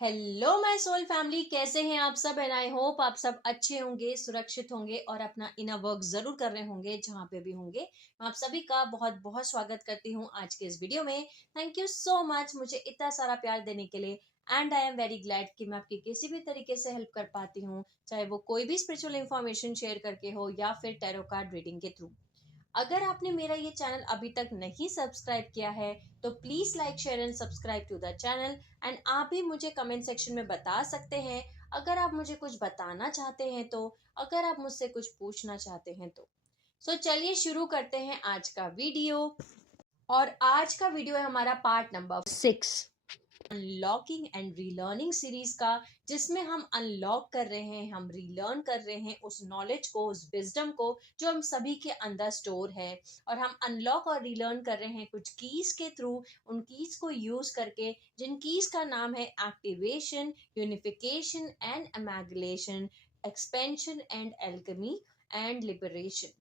Hello my soul family, कैसे हैं आप सब। एंड आई होप आप सब अच्छे होंगे, सुरक्षित होंगे और अपना इनर वर्क जरूर कर रहे होंगे जहां पे भी होंगे। मैं आप सभी का बहुत बहुत स्वागत करती हूं आज के इस वीडियो में। थैंक यू सो मच मुझे इतना सारा प्यार देने के लिए। And I am very glad कि मैं आपकी किसी भी तरीके से हेल्प कर पाती हूँ, चाहे वो कोई भी स्पिरिचुअल इन्फॉर्मेशन शेयर करके हो या फिर टैरो कार्ड रीडिंग के थ्रू। अगर आपने मेरा ये चैनल अभी तक नहीं सब्सक्राइब किया है तो please like share and subscribe to the channel. And आप भी मुझे कमेंट सेक्शन में बता सकते हैं अगर आप मुझे कुछ बताना चाहते हैं तो, अगर आप मुझसे कुछ पूछना चाहते हैं तो। चलिए शुरू करते हैं आज का वीडियो। और आज का वीडियो है हमारा part number 6, unlocking and relearning series का, जिसमें हम अनलॉक कर रहे हैं, हम रीलर्न कर रहे हैं उस नॉलेज को, उस विजडम को जो हम सभी के अंदर स्टोर है। और हम अनलॉक और रीलर्न कर रहे हैं कुछ कीज के थ्रू, उन कीज को यूज करके, जिन कीज का नाम है activation, unification and amalgamation, expansion and alchemy and liberation.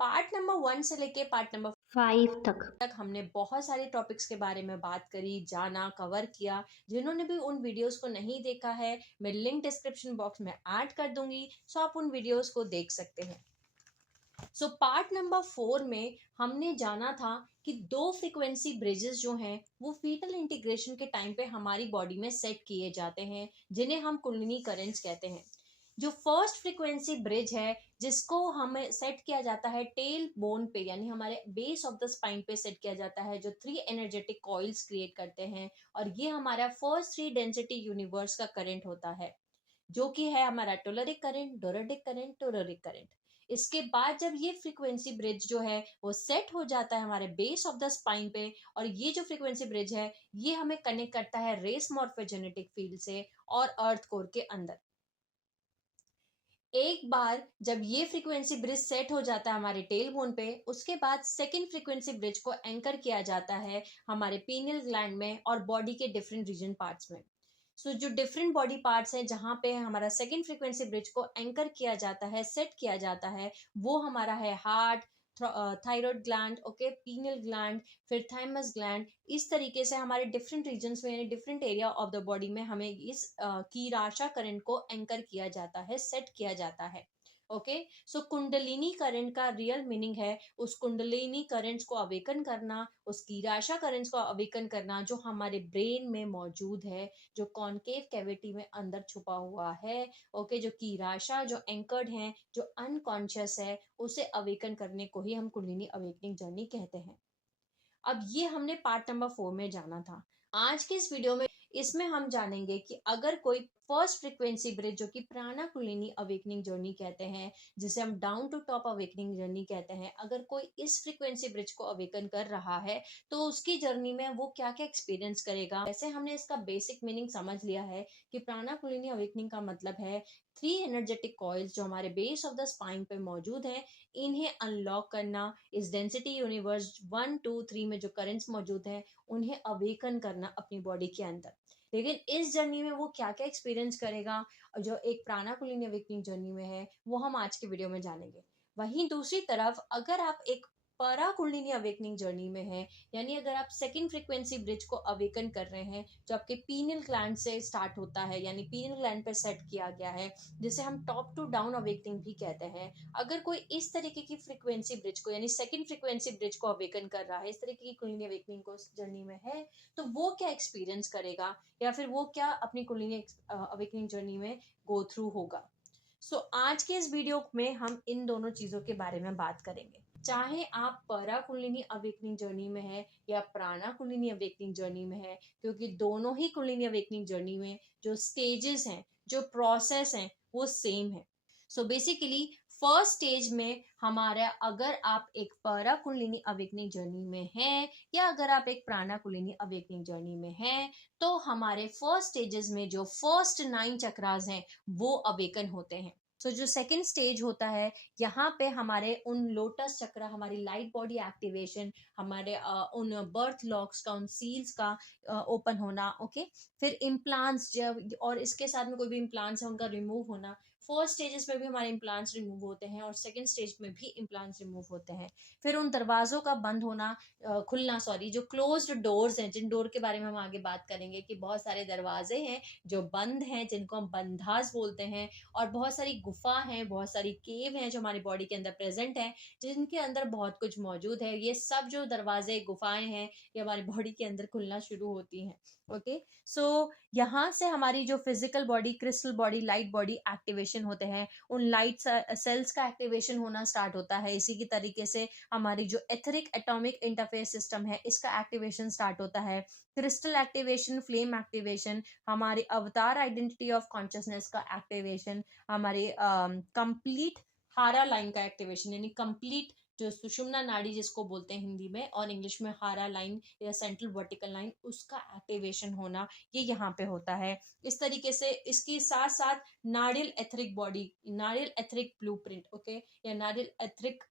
Part number 1 से लेके पार्ट नंबर 5 तक हमने बहुत सारे टॉपिक्स के बारे में बात करी, जाना, कवर किया। जिन्होंने भी उन वीडियोस को नहीं देखा है, मैं लिंक डिस्क्रिप्शन बॉक्स में ऐड कर दूंगी, सो आप उन वीडियोस को देख सकते हैं। पार्ट नंबर 4 में हमने जाना था कि दो फ्रीक्वेंसी ब्रिजेस जो हैं वो फीटल इंटीग्रेशन के टाइम पे हमारी बॉडी में सेट किए जाते हैं, जिन्हें हम कुंडलिनी करंट्स कहते हैं। जो फर्स्ट फ्रीक्वेंसी ब्रिज है, जिसको हमें सेट किया जाता है टेल बोन पे, यानी हमारे बेस ऑफ द स्पाइन पे सेट किया जाता है, जो 3 एनर्जेटिक कॉइल्स क्रिएट करते हैं। और ये हमारा फर्स्ट 3 डेंसिटी यूनिवर्स का करंट होता है, जो कि है हमारा टोलरिक करंट, डोरेटिक करंट, टोररिक करंट। इसके बाद जब ये फ्रीक्वेंसी ब्रिज जो है वो सेट हो जाता है हमारे बेस ऑफ द स्पाइन पे, और ये जो फ्रीक्वेंसी ब्रिज है ये हमें कनेक्ट करता है रेस मॉर्फोजेनेटिक फील्ड से और अर्थ कोर के अंदर। एक बार जब ये फ्रीक्वेंसी ब्रिज सेट हो जाता है हमारे टेल बोन पे, उसके बाद सेकेंड फ्रीक्वेंसी ब्रिज को एंकर किया जाता है हमारे पीनियल ग्लैंड में और बॉडी के डिफरेंट रीजन पार्ट्स में। जो डिफरेंट बॉडी पार्ट्स हैं जहां पे हमारा सेकेंड फ्रीक्वेंसी ब्रिज को एंकर किया जाता है, सेट किया जाता है, वो हमारा है heart, thyroid gland, okay, pineal gland, फिर थाइमस ग्लैंड। इस तरीके से हमारे डिफरेंट रीजन्स में, यानी different area of the body में हमें इस कीराशा करंट को एंकर किया जाता है, सेट किया जाता है। ओके, कुंडलिनी करंट का रियल मीनिंग है उस कुंडलिनी करंट्स को अवेकन करना, उस कीराशा करंट्स को अवेकन करना जो हमारे ब्रेन में मौजूद है, जो कॉनकेव कैविटी में अंदर छुपा हुआ है। ओके, जो कीराशा, जो एंकर्ड है, जो अनकॉन्शियस है, उसे अवेकन करने को ही हम कुंडलिनी अवेकनिंग जर्नी कहते हैं। अब ये हमने पार्ट नंबर 4 में जाना था। आज के इस वीडियो में इसमें हम जानेंगे कि अगर कोई फर्स्ट फ्रीक्वेंसी ब्रिज, जो कि प्राणा कुंडलिनी अवेकनिंग जर्नी कहते हैं, जिसे हम down to top awakening journey कहते हैं, अगर कोई इस फ्रीक्वेंसी ब्रिज को अवेकन कर रहा है तो उसकी जर्नी में वो क्या क्या एक्सपीरियंस करेगा। वैसे हमने इसका बेसिक मीनिंग समझ लिया है कि प्राणा कुंडलिनी अवेकनिंग का मतलब है 3 एनर्जेटिक कॉइल्स जो हमारे बेस ऑफ द स्पाइन पे मौजूद है, इन्हें अनलॉक करना, इस डेंसिटी यूनिवर्स 1 2 3 में जो करंट्स मौजूद हैं उन्हें अवेकन करना अपनी बॉडी के अंदर। लेकिन इस जर्नी में वो क्या क्या एक्सपीरियंस करेगा, जो एक प्राणा कुंडलिनी अवेकनिंग जर्नी में है, वो हम आज के वीडियो में जानेंगे। वहीं दूसरी तरफ अगर आप एक परा कुंडलिनी अवेकनिंग जर्नी में है, यानी अगर आप सेकंड फ्रीक्वेंसी ब्रिज को अवेकन कर रहे हैं, जो आपके पीनियल ग्लैंड से स्टार्ट होता है, यानी पीनियल ग्लैंड पर सेट किया गया है, जिसे हम टॉप टू डाउन अवेकनिंग भी कहते हैं। अगर कोई इस तरीके की फ्रीक्वेंसी ब्रिज को, यानी सेकंड फ्रीक्वेंसी ब्रिज को अवेकन कर रहा है, इस तरीके की कुंडलिनी अवेकनिंग को जर्नी में है, तो वो क्या एक्सपीरियंस करेगा, या फिर वो क्या अपनी कुंडलिनी अवेकनिंग जर्नी में गो थ्रू होगा। आज के इस वीडियो में हम इन दोनों चीजों के बारे में बात करेंगे। चाहे आप परा कुंडलिनी अवेकनिंग जर्नी में है या प्राणा कुंडलिनी अवेकनिंग जर्नी में है, क्योंकि दोनों ही कुंडलिनी अवेकनिंग जर्नी में जो स्टेजेस हैं, जो प्रोसेस हैं, वो सेम है। बेसिकली फर्स्ट स्टेज में हमारा, अगर आप एक परा कुंडलिनी अवेकनिंग जर्नी में हैं या अगर आप एक प्राणा कुंडलिनी अवेकनिंग जर्नी में हैं, तो हमारे फर्स्ट स्टेजेस में जो फर्स्ट 9 चक्रास हैं वो अवेकन होते हैं। जो सेकंड स्टेज होता है, यहाँ पे हमारे उन लोटस चक्र, हमारी लाइट बॉडी एक्टिवेशन, हमारे उन बर्थ लॉक्स का, उन सील्स का ओपन होना, ओके, फिर इम्प्लांट्स जब, और इसके साथ में कोई भी इम्प्लांट्स है उनका रिमूव होना। फर्स्ट स्टेजेस में भी हमारे इम्प्लांट्स रिमूव होते हैं और सेकंड स्टेज में भी इम्प्लांट्स रिमूव होते हैं। फिर उन दरवाज़ों का बंद होना, खुलना, सॉरी, जो क्लोज्ड डोर्स हैं, जिन डोर के बारे में हम आगे बात करेंगे कि बहुत सारे दरवाजे हैं जो बंद हैं, जिनको हम बंधास बोलते हैं, और बहुत सारी गुफा हैं, बहुत सारी केव हैं जो हमारी बॉडी के अंदर प्रेजेंट हैं, जिनके अंदर बहुत कुछ मौजूद है। ये सब जो दरवाजे, गुफाएं हैं, ये हमारी बॉडी के अंदर खुलना शुरू होती हैं। ओके, सो यहाँ से हमारी जो physical body, crystal body, light body activation होते हैं, उन लाइट सेल्स का एक्टिवेशन होना स्टार्ट होता है। इसी की तरीके से हमारी जो एथरिक एटॉमिक इंटरफेस सिस्टम है, इसका एक्टिवेशन स्टार्ट होता है। क्रिस्टल एक्टिवेशन, फ्लेम एक्टिवेशन, हमारे अवतार आइडेंटिटी ऑफ कॉन्शियसनेस का एक्टिवेशन, हमारे कंप्लीट हारा लाइन का एक्टिवेशन, यानी कंप्लीट जो सुषुम्ना नाड़ी जिसको बोलते हैं हिंदी में, और इंग्लिश में हारा लाइन या सेंट्रल वर्टिकल लाइन, उसका एक्टिवेशन होना, ये यहाँ पे होता है। इस तरीके से इसके साथ साथ नाड़ियल एथरिक बॉडी, नाड़ियल एथरिक ब्लूप्रिंट, ओके, या नाड़ियल एथरिक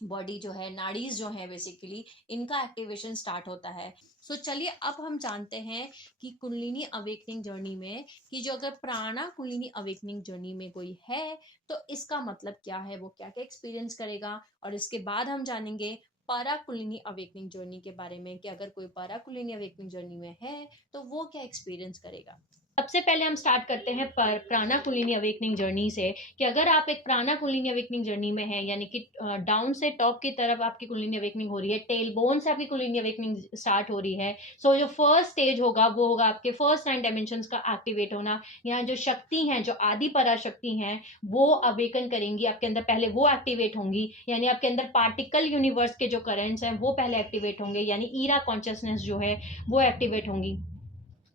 बॉडी जो है, नाड़ीज जो है बेसिकली, इनका एक्टिवेशन स्टार्ट होता है। सो चलिए अब हम जानते हैं कि कुंडलिनी अवेकनिंग जर्नी में, कि जो अगर प्राणा कुंडलिनी अवेकनिंग जर्नी में कोई है तो इसका मतलब क्या है, वो क्या क्या एक्सपीरियंस करेगा, और इसके बाद हम जानेंगे पारा कुंडलिनी अवेकनिंग जर्नी के बारे में, कि अगर कोई पारा कुंडलिनी अवेकनिंग जर्नी में है तो वो क्या एक्सपीरियंस करेगा। सबसे पहले हम स्टार्ट करते हैं प्राणा कुंडलिनी अवेकनिंग जर्नी से, कि अगर आप एक प्राणा कुंडलिनी अवेकनिंग जर्नी में हैं, यानी कि डाउन से टॉप की तरफ आपकी कुंडलिनी अवेकनिंग हो रही है, टेल बोन से आपकी कुंडलिनी अवेकनिंग स्टार्ट हो रही है, सो जो फर्स्ट स्टेज होगा वो होगा आपके फर्स्ट 9 डायमेंशंस का एक्टिवेट होना। यहाँ जो शक्ति हैं, जो आदि पराशक्ति हैं, वो अवेकन करेंगी आपके अंदर, पहले वो एक्टिवेट होंगी, यानी आपके अंदर पार्टिकल यूनिवर्स के जो करंट्स हैं वो पहले एक्टिवेट होंगे, यानी ईरा कॉन्शियसनेस जो है वो एक्टिवेट होंगी।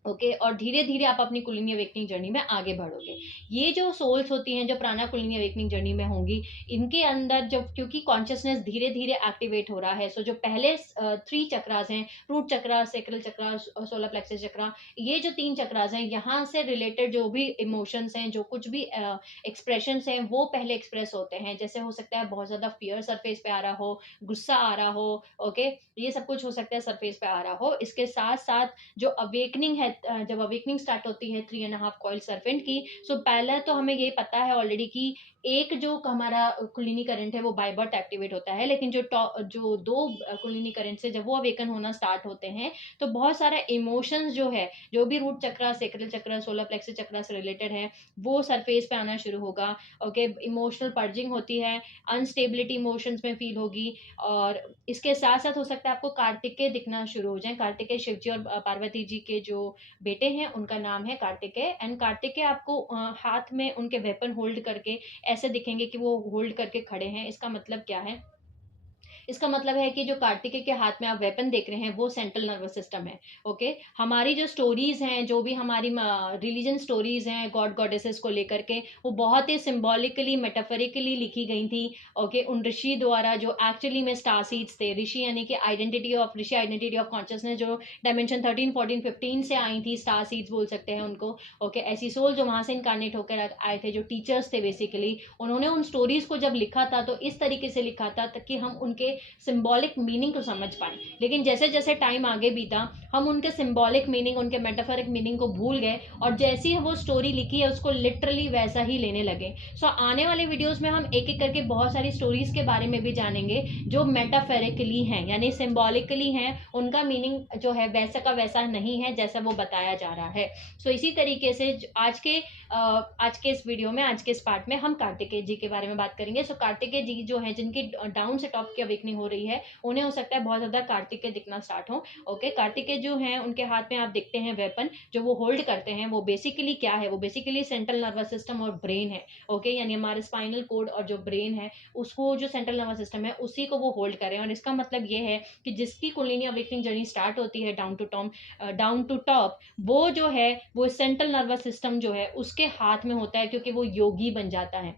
ओके, और धीरे धीरे आप अपनी कुंडलिनी अवेकनिंग जर्नी में आगे बढ़ोगे। ये जो सोल्स होती हैं जो प्राणा कुंडलिनी अवेकनिंग जर्नी में होंगी, इनके अंदर जब, क्योंकि कॉन्शियसनेस धीरे धीरे एक्टिवेट हो रहा है, सो जो पहले 3 चक्रास हैं, रूट चक्रा, सेक्रल चक्रा, सोलर प्लेक्सस चक्रा, ये जो 3 चक्रास हैं, यहाँ से रिलेटेड जो भी इमोशंस हैं, जो कुछ भी एक्सप्रेशंस हैं, वो पहले एक्सप्रेस होते हैं। जैसे हो सकता है बहुत ज्यादा फियर सरफेस पे आ रहा हो, गुस्सा आ रहा हो, ओके, ये सब कुछ हो सकता है सरफेस पे आ रहा हो। इसके साथ साथ जो अवेकनिंग है, जब अवेकनिंग स्टार्ट होती है 3.5 कॉइल सर्पेंट की, सो पहले तो हमें ये पता है ऑलरेडी कि एक जो हमारा कुंडलिनी करंट है वो बाय बर्थ एक्टिवेट होता है, लेकिन जो 2 कुंडलिनी करंट से जब वो अवेकन होना स्टार्ट होते हैं, तो बहुत सारा इमोशंस जो है, जो भी रूट चक्रा, सेक्रल चक्रा, सोलर प्लेक्सस चक्रा से रिलेटेड है, वो सरफेस पे आना शुरू होगा। ओके, इमोशनल पर्जिंग होती है, अनस्टेबिलिटी इमोशंस में फील होगी, और इसके साथ साथ हो सकता है आपको कार्तिकेय दिखना शुरू हो जाए। कार्तिकेय शिव जी और पार्वती जी के जो बेटे हैं, उनका नाम है कार्तिकेय, एंड कार्तिकेय आपको हाथ में उनके वेपन होल्ड करके ऐसे दिखेंगे कि वो होल्ड करके खड़े हैं। इसका मतलब क्या है? इसका मतलब है कि जो कार्तिकेय के हाथ में आप वेपन देख रहे हैं वो सेंट्रल नर्वस सिस्टम है। ओके, हमारी जो स्टोरीज हैं, जो भी हमारी रिलीजन स्टोरीज हैं गॉड गॉडेसेस को लेकर के, वो बहुत ही सिंबॉलिकली, मेटाफरिकली लिखी गई थी। ओके, उन ऋषि द्वारा, जो एक्चुअली में स्टार सीड्स थे। ऋषि यानी कि आइडेंटिटी ऑफ कॉन्शियसनेस, जो डायमेंशन 13, 14, 15 से आई थी, स्टार सीड्स बोल सकते हैं उनको। ओके, ऐसी सोल जो वहां से इनकारनेट होकर आए थे, जो टीचर्स थे बेसिकली, उन्होंने उन स्टोरीज को जब लिखा था तो इस तरीके से लिखा था ताकि हम उनके सिंबॉलिक मीनिंग को समझ पाए। लेकिन जैसे जैसे टाइम आगे बीता, हम उनके सिंबॉलिक मीनिंग, उनके मेटाफोरिक मीनिंग को भूल गए, और जैसी वो स्टोरी लिखी है उसको लिटरली वैसा ही लेने लगे। सो आने वाले वीडियोस में हम एक एक करके बहुत सारी स्टोरीज के बारे में भी जानेंगे जो मेटाफोरिकली हैं, यानी सिंबॉलिकली हैं, उनका मीनिंग जो है वैसा का वैसा नहीं है जैसा वो बताया जा रहा है। सो इसी तरीके से आज के इस वीडियो में, आज के इस पार्ट में हम कार्तिकेय जी के बारे में बात करेंगे। सो कार्तिकेय जी जो है, जिनकी डाउन से टॉप की अवेकनिंग हो रही है, उन्हें हो सकता है बहुत ज्यादा कार्तिकेय दिखना स्टार्ट हो। ओके, कार्तिकेय जो है, उनके हाथ में आप देखते हैं वेपन जो वो होल्ड करते हैं, वो बेसिकली क्या है? वो बेसिकली सेंट्रल नर्वस सिस्टम और ब्रेन है। ओके, यानी हमारे स्पाइनल कोड और जो ब्रेन है, उसको, जो सेंट्रल नर्वस सिस्टम है, उसी को वो होल्ड करें। और इसका मतलब ये है कि जिसकी कुंडलिनी अवेकनिंग जर्नी स्टार्ट होती है डाउन टू टॉप, वो जो है, वो सेंट्रल नर्वस सिस्टम जो है उसके हाथ में होता है, क्योंकि वो योगी बन जाता है।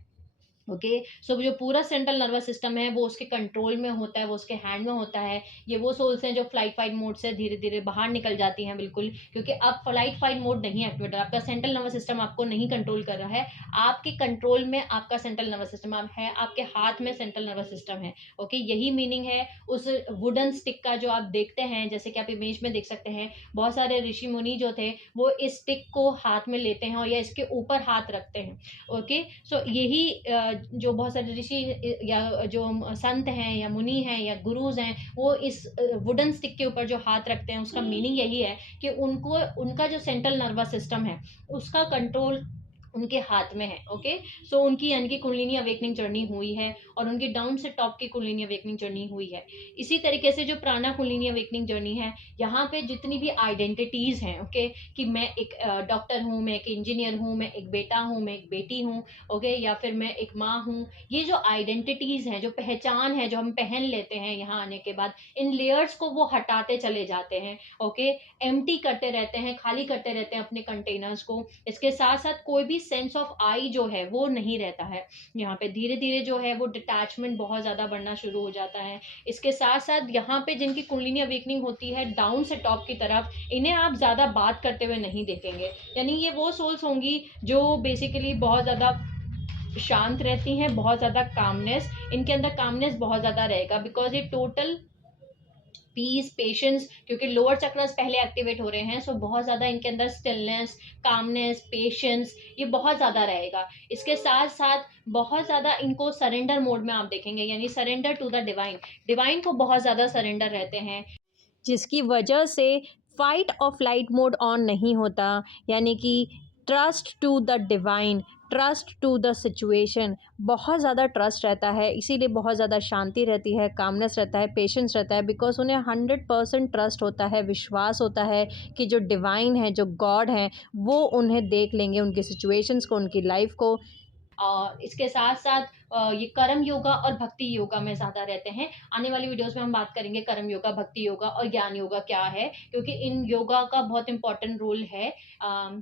ओके। सो जो पूरा सेंट्रल नर्वस सिस्टम है वो उसके कंट्रोल में होता है, वो उसके हैंड में होता है। ये वो सोल्स हैं जो फ्लाइट फाइट मोड से धीरे धीरे बाहर निकल जाती हैं बिल्कुल, क्योंकि अब फ्लाइट फाइट मोड नहीं एक्टिवेट है, आपका सेंट्रल नर्वस सिस्टम आपको नहीं कंट्रोल कर रहा है। आपके कंट्रोल में आपका सेंट्रल नर्वस सिस्टम है, आपके हाथ में सेंट्रल नर्वस सिस्टम है। ओके, यही मीनिंग है उस वुडन स्टिक का जो आप देखते हैं, जैसे कि आप इमेज में देख सकते हैं, बहुत सारे ऋषि मुनि जो थे वो इस स्टिक को हाथ में लेते हैं और या इसके ऊपर हाथ रखते हैं। ओके। सो यही जो बहुत सारे ऋषि या जो संत हैं या मुनि हैं या गुरुज हैं, वो इस वुडन स्टिक के ऊपर जो हाथ रखते हैं, उसका मीनिंग यही है कि उनको उनका जो सेंट्रल नर्वस सिस्टम है उसका कंट्रोल उनके हाथ में है। ओके। सो उनकी यानी कि कुंडलिनी अवेकनिंग जर्नी हुई है और उनकी डाउन से टॉप की कुंडलिनी अवेकनिंग जर्नी हुई है। इसी तरीके से जो प्राणा कुंडलिनी अवेकनिंग जर्नी है, यहाँ पे जितनी भी आइडेंटिटीज हैं, ओके, कि मैं एक डॉक्टर हूँ, मैं एक इंजीनियर हूँ, मैं एक बेटा हूँ, मैं एक बेटी हूँ, ओके, या फिर मैं एक माँ हूँ, ये जो आइडेंटिटीज हैं, जो पहचान है जो हम पहन लेते हैं यहाँ आने के बाद, इन लेयर्स को वो हटाते चले जाते हैं। ओके। एम्प्टी करते रहते हैं, खाली करते रहते हैं अपने कंटेनर्स को। इसके साथ साथ कोई भी सेंस ऑफ आई जो है वो नहीं रहता है यहाँ पे। धीरे धीरे जो है वो डिटैचमेंट बहुत ज्यादा बढ़ना शुरू हो जाता है। इसके साथ साथ यहाँ पे जिनकी कुंडलिनी अवेकनिंग होती है डाउन से टॉप की तरफ, इन्हें आप ज्यादा बात करते हुए नहीं देखेंगे। यानी ये वो सोल्स होंगी जो बेसिकली बहुत ज्यादा शांत रहती हैं, बहुत ज्यादा कामनेस, इनके अंदर कामनेस बहुत ज्यादा रहेगा, बिकॉज ये टोटल पीस, पेशेंस, क्योंकि लोअर चक्रास पहले एक्टिवेट हो रहे हैं, सो बहुत ज्यादा इनके अंदर स्टिलनेस, कामनेस, पेशेंस, ये बहुत ज्यादा रहेगा। इसके साथ साथ बहुत ज्यादा इनको सरेंडर मोड में आप देखेंगे, यानी surrender to the divine, divine को बहुत ज्यादा सरेंडर रहते हैं, जिसकी वजह से फाइट और फ्लाइट मोड ऑन नहीं होता। यानी कि trust to the divine, trust to the situation, बहुत ज़्यादा ट्रस्ट रहता है, इसीलिए बहुत ज़्यादा शांति रहती है, कामनेस रहता है, पेशेंस रहता है, बिकॉज उन्हें 100% ट्रस्ट होता है, विश्वास होता है कि जो डिवाइन है, जो गॉड है, वो उन्हें देख लेंगे, उनकी सिचुएशंस को, उनकी लाइफ को। और इसके साथ साथ ये कर्म योगा और भक्ति योगा में ज़्यादा रहते हैं। आने वाली वीडियोस में हम बात करेंगे कर्म योगा, भक्ति योगा और ज्ञान योगा क्या है, क्योंकि इन योगा का बहुत इंपॉर्टेंट रोल है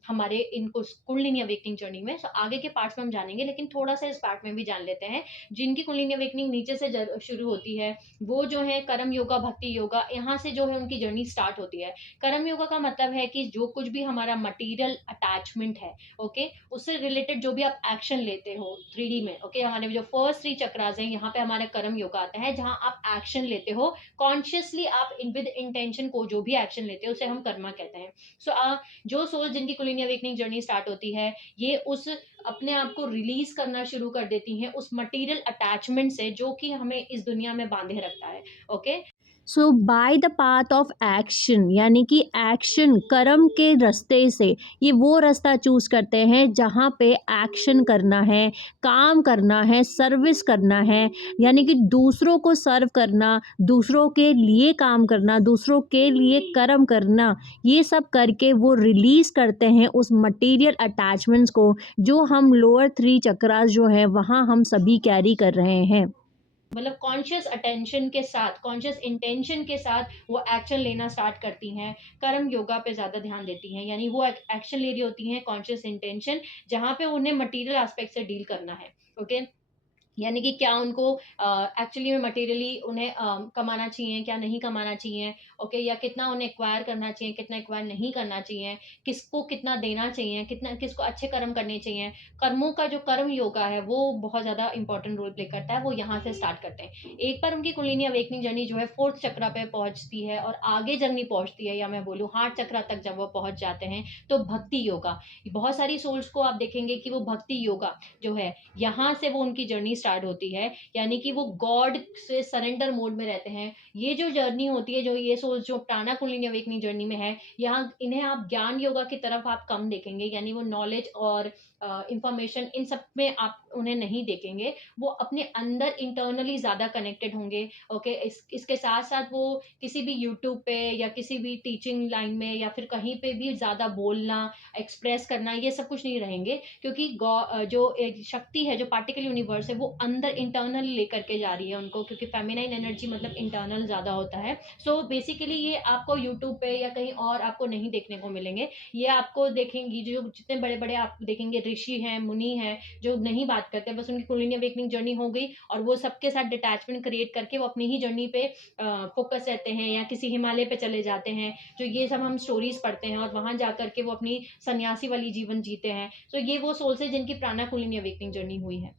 हमारे इनको कुंडलिनी अवेकनिंग जर्नी में। सो आगे के पार्ट्स में हम जानेंगे, लेकिन थोड़ा सा इस पार्ट में भी जान लेते हैं। जिनकी कुंडलिनी अवेकनिंग नीचे से शुरू होती है, वो जो है कर्म योगा, भक्ति योगा, यहाँ से जो है उनकी जर्नी स्टार्ट होती है। कर्म योगा का मतलब है कि जो कुछ भी हमारा मटीरियल अटैचमेंट है, ओके, उससे रिलेटेड जो भी आप एक्शन लेते हो 3D में, ओके, हमारे जो फर्स्ट 3 चक्रास हैं, यहाँ पे हमारा कर्म योगा आता है, जहां आप एक्शन लेते हो कॉन्शियसली, आप विद इंटेंशन को जो भी एक्शन लेते हो उसे हम कर्मा कहते हैं। सो जो सोल जिनकी कुंडलिनी अवेकनिंग जर्नी स्टार्ट होती है, ये उस अपने आप को रिलीज करना शुरू कर देती हैं उस मटेरियल अटैचमेंट से जो कि हमें इस दुनिया में बांधे रखता है। Okay. So by the path of action, यानी कि एक्शन, कर्म के रास्ते से, ये वो रास्ता चूज करते हैं जहाँ पे एक्शन करना है, काम करना है, सर्विस करना है, यानी कि दूसरों को सर्व करना, दूसरों के लिए काम करना, दूसरों के लिए कर्म करना, ये सब करके वो रिलीज करते हैं उस मटेरियल अटैचमेंट्स को, जो हम लोअर 3 चक्रास जो है वहाँ हम सभी कैरी कर रहे हैं। मतलब कॉन्शियस अटेंशन के साथ, कॉन्शियस इंटेंशन के साथ वो एक्शन लेना स्टार्ट करती हैं, कर्म योगा पे ज़्यादा ध्यान देती हैं, यानी वो एक्शन ले रही होती हैं कॉन्शियस इंटेंशन, जहाँ पे उन्हें मटेरियल एस्पेक्ट से डील करना है। ओके। यानी कि क्या उनको एक्चुअली में मटेरियली उन्हें कमाना चाहिए, क्या नहीं कमाना चाहिए, ओके, या कितना उन्हें एक्वायर करना चाहिए, कितना एक्वायर नहीं करना चाहिए, किसको कितना देना चाहिए, कितना किसको अच्छे कर्म करने चाहिए। कर्मों का जो कर्म योगा है वो बहुत ज़्यादा इंपॉर्टेंट रोल प्ले करता है, वो यहाँ से स्टार्ट करते हैं। एक बार उनकी कुंडलिनी अवेकनिंग जर्नी जो है 4th चक्र पे पहुंचती है और आगे जर्नी पहुंचती है, या मैं बोलूँ हार्ट चक्र तक जब वो पहुंच जाते हैं, तो भक्ति योगा, बहुत सारी सोल्स को आप देखेंगे कि वो भक्ति योगा जो है यहाँ से वो उनकी जर्नी स्टार्ट होती है, यानी कि वो गॉड से सरेंडर मोड में रहते हैं। ये जो जर्नी होती है, जो ये सोल्स जो प्राणा कुंडलिनी अवेकनिंग जर्नी में है, यहाँ इन्हें आप ज्ञान योगा की तरफ आप कम देखेंगे, यानी वो नॉलेज और इंफॉर्मेशन इन सब में आप उन्हें नहीं देखेंगे, वो अपने अंदर इंटरनली ज़्यादा कनेक्टेड होंगे। ओके। इसके साथ साथ वो किसी भी यूट्यूब पे या किसी भी टीचिंग लाइन में या फिर कहीं पे भी ज़्यादा बोलना, एक्सप्रेस करना, ये सब कुछ नहीं रहेंगे, क्योंकि जो एक शक्ति है, जो पार्टिकल यूनिवर्स है, वो अंदर इंटरनली लेकर के जा रही है उनको, क्योंकि फेमिनाइन एनर्जी मतलब इंटरनल ज़्यादा होता है। सो बेसिकली ये आपको यूट्यूब पे या कहीं और आपको नहीं देखने को मिलेंगे। ये आपको देखेंगी, जो जितने बड़े बड़े आप देखेंगे ऋषि हैं, मुनि हैं, जो नहीं बात बात करते हैं, बस उनकी कुंडलिनी अवेकनिंग जर्नी हो गई और वो सबके साथ डिटैचमेंट क्रिएट करके वो अपनी ही जर्नी पे फोकस रहते हैं या किसी हिमालय पे चले जाते हैं, जो ये सब हम स्टोरीज पढ़ते हैं और वहां जाकर के वो अपनी सन्यासी वाली जीवन जीते हैं। तो ये वो सोल्स है जिनकी प्राणा कुंडलिनी अवेकनिंग जर्नी हुई है।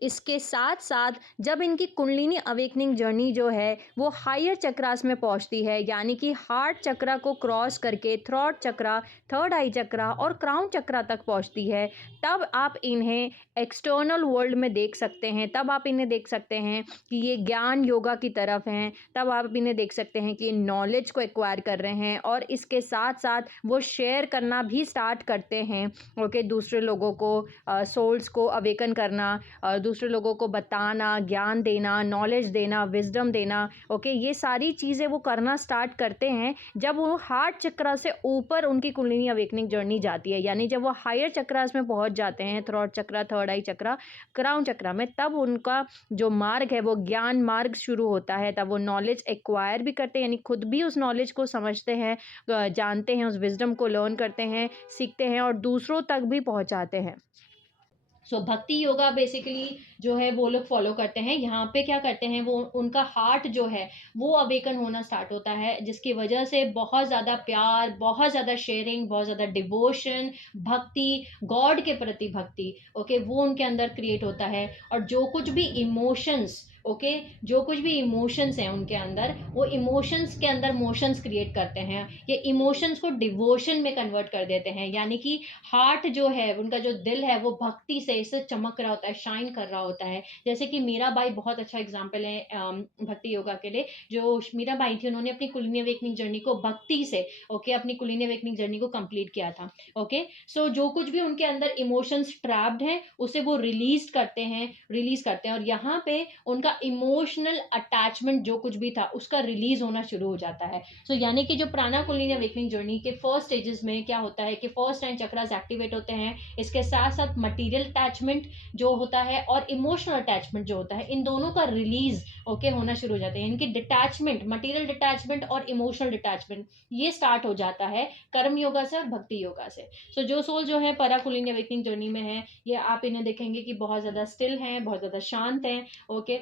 इसके साथ साथ जब इनकी कुंडलिनी अवेकनिंग जर्नी जो है वो हायर चक्रास में पहुंचती है, यानी कि हार्ट चक्रा को क्रॉस करके थ्रॉट चक्रा, थर्ड आई चक्रा और क्राउन चक्रा तक पहुंचती है, तब आप इन्हें एक्सटर्नल वर्ल्ड में देख सकते हैं। तब आप इन्हें देख सकते हैं कि ये ज्ञान योगा की तरफ हैं। तब आप इन्हें देख सकते हैं कि नॉलेज को एक्वायर कर रहे हैं और इसके साथ साथ वो शेयर करना भी स्टार्ट करते हैं। ओके, दूसरे लोगों को, सोल्स को अवेकन करना, दूसरे लोगों को बताना, ज्ञान देना, नॉलेज देना, विजडम देना। ओके, ये सारी चीज़ें वो करना स्टार्ट करते हैं जब वो हार्ट चक्रा से ऊपर उनकी कुंडलिनी अवेकनिंग जर्नी जाती है, यानी जब वो हायर चक्रास में पहुंच जाते हैं, थ्रॉट चक्रा, थर्ड आई चक्रा, क्राउन चक्रा में, तब उनका जो मार्ग है वो ज्ञान मार्ग शुरू होता है। तब वो नॉलेज एक्वायर भी करते हैं, यानी खुद भी उस नॉलेज को समझते हैं, जानते हैं, उस विजडम को लर्न करते हैं, सीखते हैं और दूसरों तक भी पहुंचाते हैं। सो भक्ति योगा बेसिकली जो है वो लोग फॉलो करते हैं। यहाँ पे क्या करते हैं, वो उनका हार्ट जो है वो अवेकन होना स्टार्ट होता है, जिसकी वजह से बहुत ज़्यादा प्यार, बहुत ज़्यादा शेयरिंग, बहुत ज़्यादा डिवोशन, भक्ति, गॉड के प्रति भक्ति, ओके, वो उनके अंदर क्रिएट होता है। और जो कुछ भी इमोशंस, ओके, जो कुछ भी इमोशंस हैं उनके अंदर, वो इमोशंस के अंदर मोशंस क्रिएट करते हैं। ये इमोशंस को डिवोशन में कन्वर्ट कर देते हैं, यानी कि हार्ट जो है उनका, जो दिल है, वो भक्ति से इससे चमक रहा होता है, शाइन कर रहा होता है। जैसे कि मीराबाई बहुत अच्छा एग्जाम्पल है भक्ति योगा के लिए। जो मीराबाई थी, उन्होंने अपनी कुलीनी अवेकनिंग जर्नी को भक्ति से, ओके, अपनी कुलीनी अवेकनिंग जर्नी को कंप्लीट किया था। ओके, सो जो कुछ भी उनके अंदर इमोशंस ट्रैप्ड हैं उसे वो रिलीज करते हैं और यहाँ पे उनका इमोशनल अटैचमेंट जो कुछ भी था उसका रिलीज होना शुरू हो जाता है। सो यानी कि जो प्राणा कुलीनी अवेकनिंग जर्नी के फर्स्ट स्टेजेस में क्या होता है कि फर्स्ट टाइम चक्रास एक्टिवेट होते हैं, इसके साथ साथ मटेरियल अटैचमेंट जो होता है और इमोशनल अटैचमेंट जो होता है, इन दोनों का रिलीज, ओके, होना शुरू हो जाता है। इनकी डिटैचमेंट, मटेरियल डिटैचमेंट और इमोशनल डिटैचमेंट, ये स्टार्ट हो जाता है कर्म योगा से और भक्ति योगा से। सो जो सोल जो है परा कुलीनी अवेकनिंग जर्नी में है, ये आप इन्हें देखेंगे कि बहुत ज्यादा स्टिल हैं, बहुत ज्यादा शांत हैं, ओके।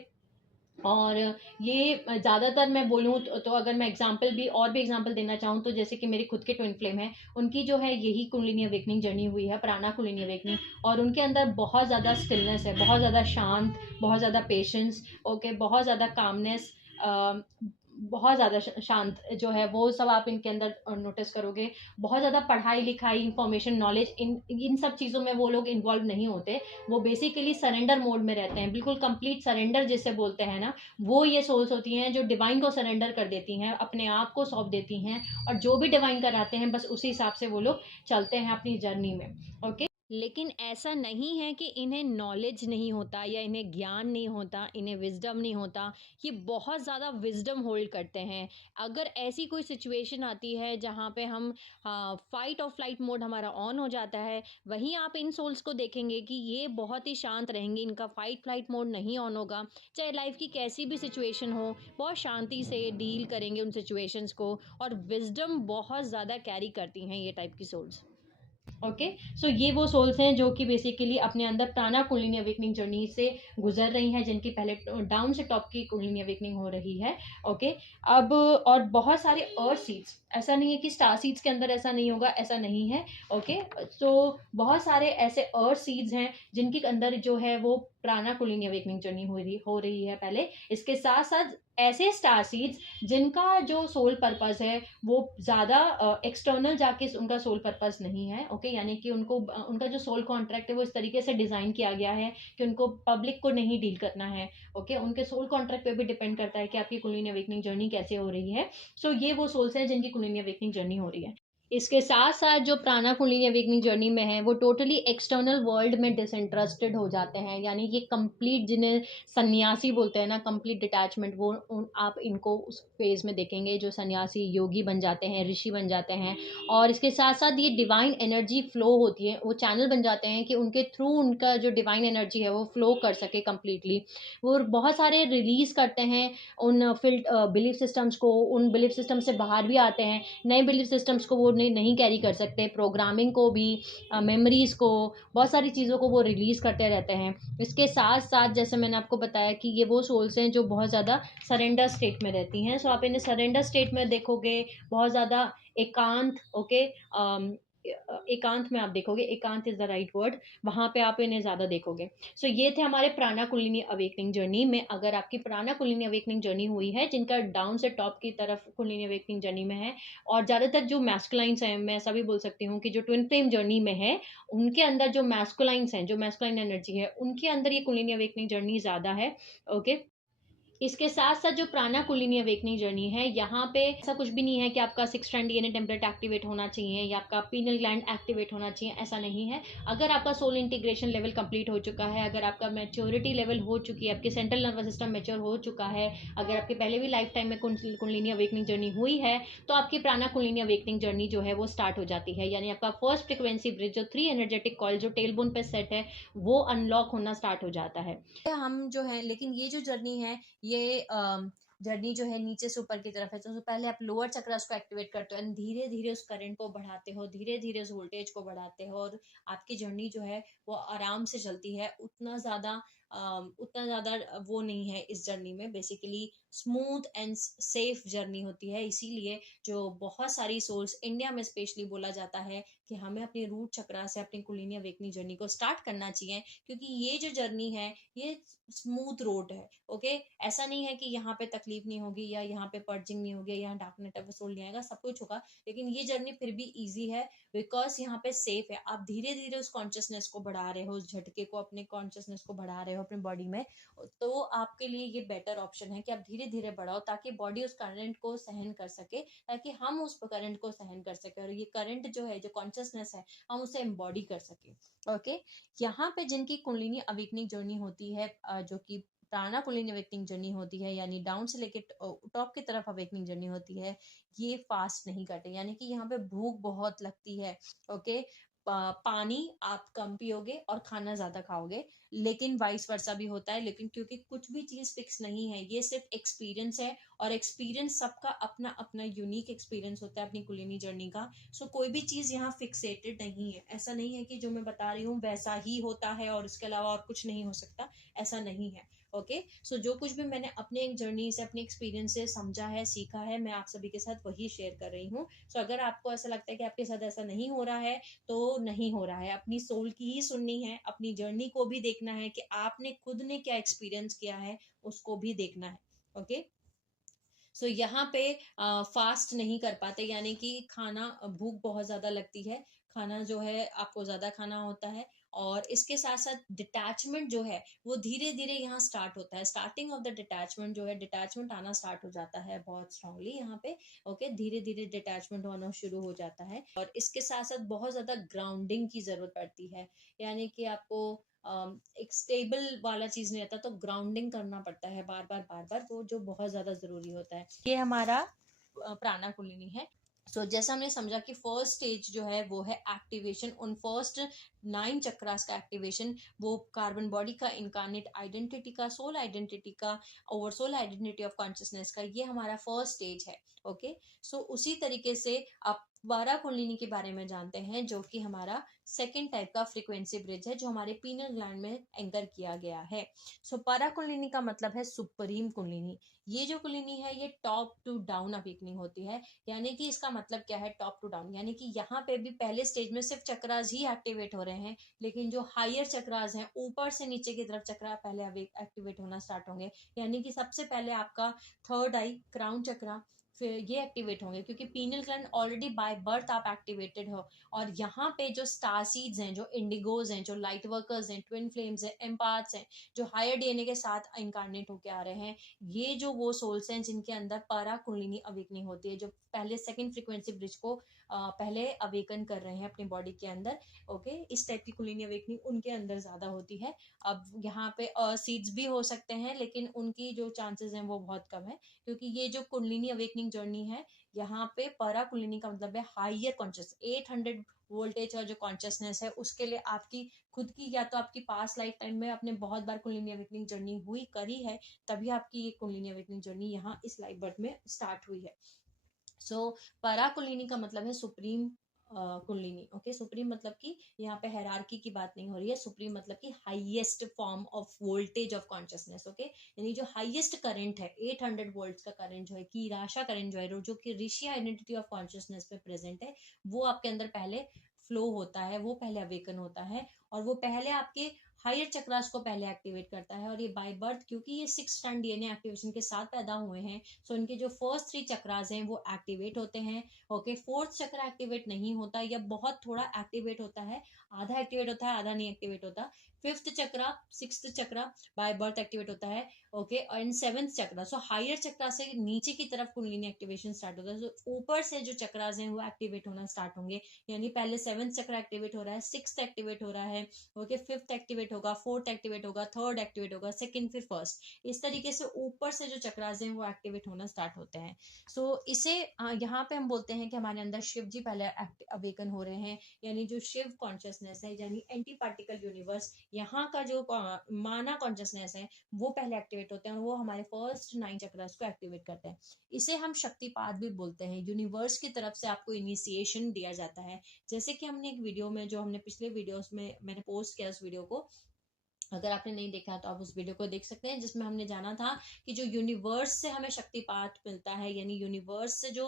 और ये ज़्यादातर मैं बोलूँ तो अगर मैं एग्जांपल भी और भी एग्जांपल देना चाहूँ तो जैसे कि मेरी खुद के ट्विन फ्लेम है, उनकी जो है यही कुंडलिनी अवेकनिंग जर्नी हुई है, प्राणा कुंडलिनी अवेकनिंग, और उनके अंदर बहुत ज़्यादा स्टिलनेस है, बहुत ज़्यादा शांत, बहुत ज़्यादा पेशेंस, ओके, बहुत ज़्यादा कामनेस, बहुत ज़्यादा शांत जो है वो सब आप इनके अंदर नोटिस करोगे। बहुत ज़्यादा पढ़ाई लिखाई, इंफॉर्मेशन, नॉलेज, इन सब चीज़ों में वो लोग इन्वॉल्व नहीं होते। वो बेसिकली सरेंडर मोड में रहते हैं, बिल्कुल कंप्लीट सरेंडर जिसे बोलते हैं ना, वो ये सोल्स होती हैं जो डिवाइन को सरेंडर कर देती हैं, अपने आप को सौंप देती हैं और जो भी डिवाइन कराते हैं बस उसी हिसाब से वो लोग चलते हैं अपनी जर्नी में। ओके, लेकिन ऐसा नहीं है कि इन्हें नॉलेज नहीं होता या इन्हें ज्ञान नहीं होता, इन्हें विजडम नहीं होता। ये बहुत ज़्यादा विजडम होल्ड करते हैं। अगर ऐसी कोई सिचुएशन आती है जहाँ पे हम फाइट और फ्लाइट मोड हमारा ऑन हो जाता है, वहीं आप इन सोल्स को देखेंगे कि ये बहुत ही शांत रहेंगे, इनका फाइट फ्लाइट मोड नहीं ऑन होगा। चाहे लाइफ की कैसी भी सिचुएशन हो, बहुत शांति से डील करेंगे उन सिचुएशंस को, और विजडम बहुत ज़्यादा कैरी करती हैं ये टाइप की सोल्स। ओके, सो ये वो सोल्स हैं जो कि बेसिकली अपने अंदर प्राणा कुंडलिनी अवेकनिंग जर्नी से गुजर रही हैं, जिनकी पहले डाउन से टॉप की कुंडलिनी अवेकनिंग हो रही है। ओके, अब और बहुत सारे अर्थ सीड्स, ऐसा नहीं है कि स्टार सीड्स के अंदर ऐसा नहीं होगा, ऐसा नहीं है। ओके, सो बहुत सारे ऐसे अर्थ सीड्स हैं जिनके अंदर जो है वो प्राणा कुंडलिनी अवेकनिंग जर्नी हो रही है पहले। इसके साथ साथ ऐसे स्टार सीड्स जिनका जो सोल पर्पस है वो ज़्यादा एक्सटर्नल जाके उनका सोल पर्पस नहीं है। ओके, यानी कि उनको उनका जो सोल कॉन्ट्रैक्ट है वो इस तरीके से डिज़ाइन किया गया है कि उनको पब्लिक को नहीं डील करना है। ओके, उनके सोल कॉन्ट्रैक्ट पे भी डिपेंड करता है कि आपकी कुंडलिनी अवेकनिंग जर्नी कैसे हो रही है। सो ये वो सोल्स हैं जिनकी कुंडलिनी अवेकनिंग जर्नी हो रही है। इसके साथ साथ जो प्राणा कुंडलिनी अवेकनिंग जर्नी में है वो टोटली एक्सटर्नल वर्ल्ड में डिसइंटरेस्टेड हो जाते हैं, यानी कि कंप्लीट, जिन्हें सन्यासी बोलते हैं ना, कंप्लीट डिटैचमेंट, वो आप इनको उस फेज में देखेंगे जो सन्यासी योगी बन जाते हैं, ऋषि बन जाते हैं। और इसके साथ साथ ये डिवाइन एनर्जी फ्लो होती है, वो चैनल बन जाते हैं कि उनके थ्रू उनका जो डिवाइन एनर्जी है वो फ्लो कर सके कम्प्लीटली। वो बहुत सारे रिलीज करते हैं उन बिलीफ सिस्टम्स को, उन बिलीफ सिस्टम से बाहर भी आते हैं, नए बिलीफ सिस्टम्स को वो नहीं कैरी कर सकते, प्रोग्रामिंग को भी, मेमोरीज़ को, बहुत सारी चीज़ों को वो रिलीज़ करते रहते हैं। इसके साथ साथ जैसे मैंने आपको बताया कि ये वो सोल्स हैं जो बहुत ज़्यादा सरेंडर स्टेट में रहती हैं। सो आप इन्हें सरेंडर स्टेट में देखोगे, बहुत ज़्यादा एकांत, ओके, एकांत में आप देखोगे, एकांत इज द राइट वर्ड, वहां पे आप इन्हें ज्यादा देखोगे। सो ये थे हमारे प्राणा कुंडलिनी अवेकनिंग जर्नी में। अगर आपकी प्राणा कुंडलिनी अवेकनिंग जर्नी हुई है, जिनका डाउन से टॉप की तरफ कुंडलिनी अवेकनिंग जर्नी में है, और ज्यादातर जो मैस्कुलाइंस हैं, मैं ऐसा भी बोल सकती हूँ कि जो ट्विन फ्लेम जर्नी में है, उनके अंदर जो मैस्कुलाइंस हैं, जो मैस्कुलाइन एनर्जी है, उनके अंदर ये कुंडलिनी अवेकनिंग जर्नी ज्यादा है। ओके, इसके साथ साथ जो प्राणा कुंडलिनी अवेकनिंग जर्नी है, यहाँ पे ऐसा कुछ भी नहीं है कि आपका 6 स्ट्रैंड डीएनए टेम्पलेट एक्टिवेट होना चाहिए या आपका पीनल ग्लैंड एक्टिवेट होना चाहिए, ऐसा नहीं है। अगर आपका सोल इंटीग्रेशन लेवल कंप्लीट हो चुका है, अगर आपका मैच्योरिटी लेवल हो चुकी है, आपके सेंट्रल नर्वस सिस्टम मैच्योर हो चुका है, अगर आपके पहले भी लाइफ टाइम में कुंडलिनी अवेकनिंग जर्नी हुई है, तो आपकी प्राणा कुंडलिनी अवेकनिंग जर्नी जो है वो स्टार्ट हो जाती है। यानी आपका फर्स्ट फ्रिक्वेंसी ब्रिज, जो 3 एनर्जेटिक कॉइल जो टेलबोन पे सेट है, वो अनलॉक होना स्टार्ट हो जाता है। हम जो है, लेकिन ये जो जर्नी है, ये जर्नी जो है नीचे से ऊपर की तरफ है। तो पहले आप लोअर चक्रास को एक्टिवेट करते हो एंड धीरे धीरे उस करंट को बढ़ाते हो, धीरे धीरे उस वोल्टेज को बढ़ाते हो, और आपकी जर्नी जो है वो आराम से चलती है। उतना ज़्यादा वो नहीं है इस जर्नी में। Basically smooth and safe journey होती है। इसीलिए जो बहुत सारी सोल्स इंडिया में स्पेशली बोला जाता है कि हमें अपने रूट चक्रा से अपनी कुंडलिनी अवेकनिंग जर्नी को स्टार्ट करना चाहिए, क्योंकि ये जो जर्नी है ये स्मूथ रोड है। ओके, ऐसा नहीं है कि यहाँ पे तकलीफ नहीं होगी, या यहाँ पे पर्जिंग नहीं होगी, यहाँ डार्क नेट ऑफ सोल नहीं आएगा, सब कुछ होगा, लेकिन ये जर्नी फिर भी इजी है, बिकॉज यहाँ पे सेफ है। आप धीरे धीरे उस कॉन्शियसनेस को बढ़ा रहे हो, उस झटके को, अपने कॉन्शियसनेस को बढ़ा रहे हो अपनी बॉडी में, तो आपके लिए ये बेटर ऑप्शन है कि आप धीरे धीरे बढ़ाओ, ताकि बॉडी उस करंट को सहन कर सके, ताकि हम उस करंट को सहन कर सके, और ये करंट जो है, जो कॉन्शियसनेस है, हम उसे एम्बॉडी कर सके। ओके, यहाँ पे जिनकी कुंडलिनी अवेकनिंग जर्नी होती है, जो कि प्राणा कुंडलिनी अवेकनिंग जर्नी होती है, यानी डाउन से लेके टॉप की तरफ अवेकनिंग जर्नी होती है, ये फास्ट नहीं करते, यानी कि यहाँ पे भूख बहुत लगती है। ओके, पानी आप कम पियोगे और खाना ज्यादा खाओगे, लेकिन वाइस वर्सा भी होता है। लेकिन क्योंकि कुछ भी चीज फिक्स नहीं है, ये सिर्फ एक्सपीरियंस है, और एक्सपीरियंस सबका अपना अपना यूनिक एक्सपीरियंस होता है अपनी कुंडलिनी जर्नी का। सो कोई भी चीज यहाँ फिक्सेटेड नहीं है। ऐसा नहीं है कि जो मैं बता रही हूँ वैसा ही होता है और इसके अलावा और कुछ नहीं हो सकता, ऐसा नहीं है। ओके, सो जो कुछ भी मैंने अपने एक जर्नी से, अपने एक्सपीरियंस से समझा है, सीखा है, मैं आप सभी के साथ वही शेयर कर रही हूँ। सो अगर आपको ऐसा लगता है कि आपके साथ ऐसा नहीं हो रहा है, तो नहीं हो रहा है। अपनी सोल की ही सुननी है, अपनी जर्नी को भी देखना है कि आपने खुद ने क्या एक्सपीरियंस किया है, उसको भी देखना है। ओके, सो यहाँ पे फास्ट नहीं कर पाते, यानी कि खाना, भूख बहुत ज्यादा लगती है, खाना जो है आपको ज्यादा खाना होता है, और इसके साथ साथ डिटैचमेंट जो है वो धीरे धीरे यहाँ स्टार्ट होता है। स्टार्टिंग ऑफ द डिटैचमेंट जो है, डिटैचमेंट आना स्टार्ट हो जाता है बहुत स्ट्रांगली यहाँ पे। ओके, धीरे धीरे डिटैचमेंट होना शुरू हो जाता है, और इसके साथ साथ बहुत ज्यादा ग्राउंडिंग की जरूरत पड़ती है, यानी कि आपको एक स्टेबल वाला चीज नहीं रहता, तो ग्राउंडिंग करना पड़ता है बार बार बार बार, वो जो बहुत ज्यादा जरूरी होता है। ये हमारा प्राणा कुंडलिनी है। जैसा हमने समझा कि फर्स्ट स्टेज जो है वो है एक्टिवेशन, उन फर्स्ट 9 चक्रास का एक्टिवेशन, वो कार्बन बॉडी का, इनकारनेट आइडेंटिटी का, सोल आइडेंटिटी का, oversoul identity of consciousness का, ये हमारा फर्स्ट स्टेज है। ओके, उसी तरीके से आप बारह कुंडलिनी के बारे में जानते हैं, जो कि हमारा सेकेंड टाइप का फ्रीक्वेंसी ब्रिज है, जो हमारे पीनल ग्लैंड में एंकर किया गया है। पारा कुंडलिनी का मतलब है सुप्रीम कुंडलिनी। ये जो कुंडलिनी है ये टॉप टू डाउन अवेकनिंग होती है, यानी कि इसका मतलब क्या है टॉप टू डाउन, यानी कि यहाँ पे भी पहले स्टेज में सिर्फ चक्रास ही एक्टिवेट हो रहे हैं, लेकिन जो हायर चक्रास हैं, ऊपर से नीचे की तरफ चक्रा पहले एक्टिवेट होना स्टार्ट होंगे। यानी कि सबसे पहले आपका थर्ड आई, क्राउन चक्रा, फिर ये एक्टिवेट होंगे, क्योंकि penal gland already by birth आप एक्टिवेटेड हो। और यहाँ पे जो स्टार सीड्स हैं, जो इंडिगोज हैं, जो लाइट वर्कर्स हैं, ट्विन फ्लेम्स हैं, एम्पाथ्स हैं, जो हायर डीएनए के साथ इनकारनेट होके आ रहे हैं, ये जो वो सोल्स हैं जिनके अंदर पारा कुंडलिनी अवेकनिंग होती है, जो पहले सेकंड फ्रीक्वेंसी ब्रिज को पहले अवेकन कर रहे हैं अपनी बॉडी के अंदर। ओके, इस टाइप की कुंडलिनी अवेकनिंग उनके अंदर ज्यादा होती है। अब यहाँ पे सीड्स भी हो सकते हैं, लेकिन उनकी जो चांसेस हैं वो बहुत कम है, क्योंकि ये जो कुंडलिनी अवेकनिंग जर्नी है, यहाँ पे परा कुंडलिनी का मतलब है हायर कॉन्शियस, 800 वोल्टेज का जो कॉन्शियसनेस है, उसके लिए आपकी खुद की, या तो आपकी पास्ट लाइफ टाइम में आपने बहुत बार कुंडलिनी अवेकनिंग जर्नी हुई करी है, तभी आपकी ये कुंडलिनी अवेकनिंग जर्नी यहाँ इस लाइफ बर्थ में स्टार्ट हुई है। सो परा कुंडलिनी का मतलब है सुप्रीम कुंडलिनी। ओके, सुप्रीम मतलब कि यहाँ पे हायरार्की की बात नहीं हो रही है, सुप्रीम मतलब कि highest form of voltage of consciousness. Okay, यानी जो हाईएस्ट करंट है 800 वोल्ट्स का करंट जो है, की राशा करंट जो है, जो कि ऋषि आइडेंटिटी ऑफ कॉन्शियसनेस पे प्रेजेंट है, वो आपके अंदर पहले फ्लो होता है, वो पहले अवेकन होता है, और वो पहले आपके हायर चक्रास को पहले एक्टिवेट करता है। और ये बाय बर्थ, क्योंकि ये 6 स्ट्रैंड डीएनए एक्टिवेशन के साथ पैदा हुए हैं, सो इनके जो फर्स्ट 3 चक्रास हैं वो एक्टिवेट होते हैं। ओके, फोर्थ चक्र एक्टिवेट नहीं होता या बहुत थोड़ा एक्टिवेट होता है, आधा एक्टिवेट होता है, आधा नहीं एक्टिवेट होता। फिफ्थ चक्र, सिक्स्थ चक्र बाय बर्थ एक्टिवेट होता है। ओके, एंड सेवेंथ चक्र, सो हायर चक्र से नीचे की तरफ कुंडलिनी एक्टिवेशन स्टार्ट होता है। सो ऊपर से जो चक्रास हैं वो एक्टिवेट होना स्टार्ट होंगे, यानी पहले सेवेंथ चक्र एक्टिवेट हो रहा है, सिक्स्थ एक्टिवेट हो रहा है, ओके, फिफ्थ एक्टिवेट होगा, फोर्थ एक्टिवेट होगा, थर्ड एक्टिवेट होगा, सेकंड, फिर फर्स्ट। इस तरीके से ऊपर से जो चक्रास हैं वो एक्टिवेट होना स्टार्ट होते हैं। सो इसे यहाँ पे हम बोलते हैं कि हमारे अंदर शिव जी पहले अवेकन हो रहे हैं, यानी जो शिव कॉन्शियसनेस है, यानी एंटी पार्टिकल यूनिवर्स, यहाँ का जो माना कॉन्शियसनेस है, वो पहले एक्टिवेट होते हैं और वो हमारे फर्स्ट 9 चक्रास को एक्टिवेट करते हैं। इसे हम शक्तिपात भी बोलते हैं। यूनिवर्स की तरफ से आपको इनिशिएशन दिया जाता है, जैसे कि हमने एक वीडियो में, जो हमने पिछले वीडियोस में मैंने पोस्ट किया, उस वीडियो को अगर आपने नहीं देखा तो आप उस वीडियो को देख सकते हैं, जिसमें हमने जाना था कि जो यूनिवर्स से हमें शक्तिपात मिलता है, यानी यूनिवर्स से जो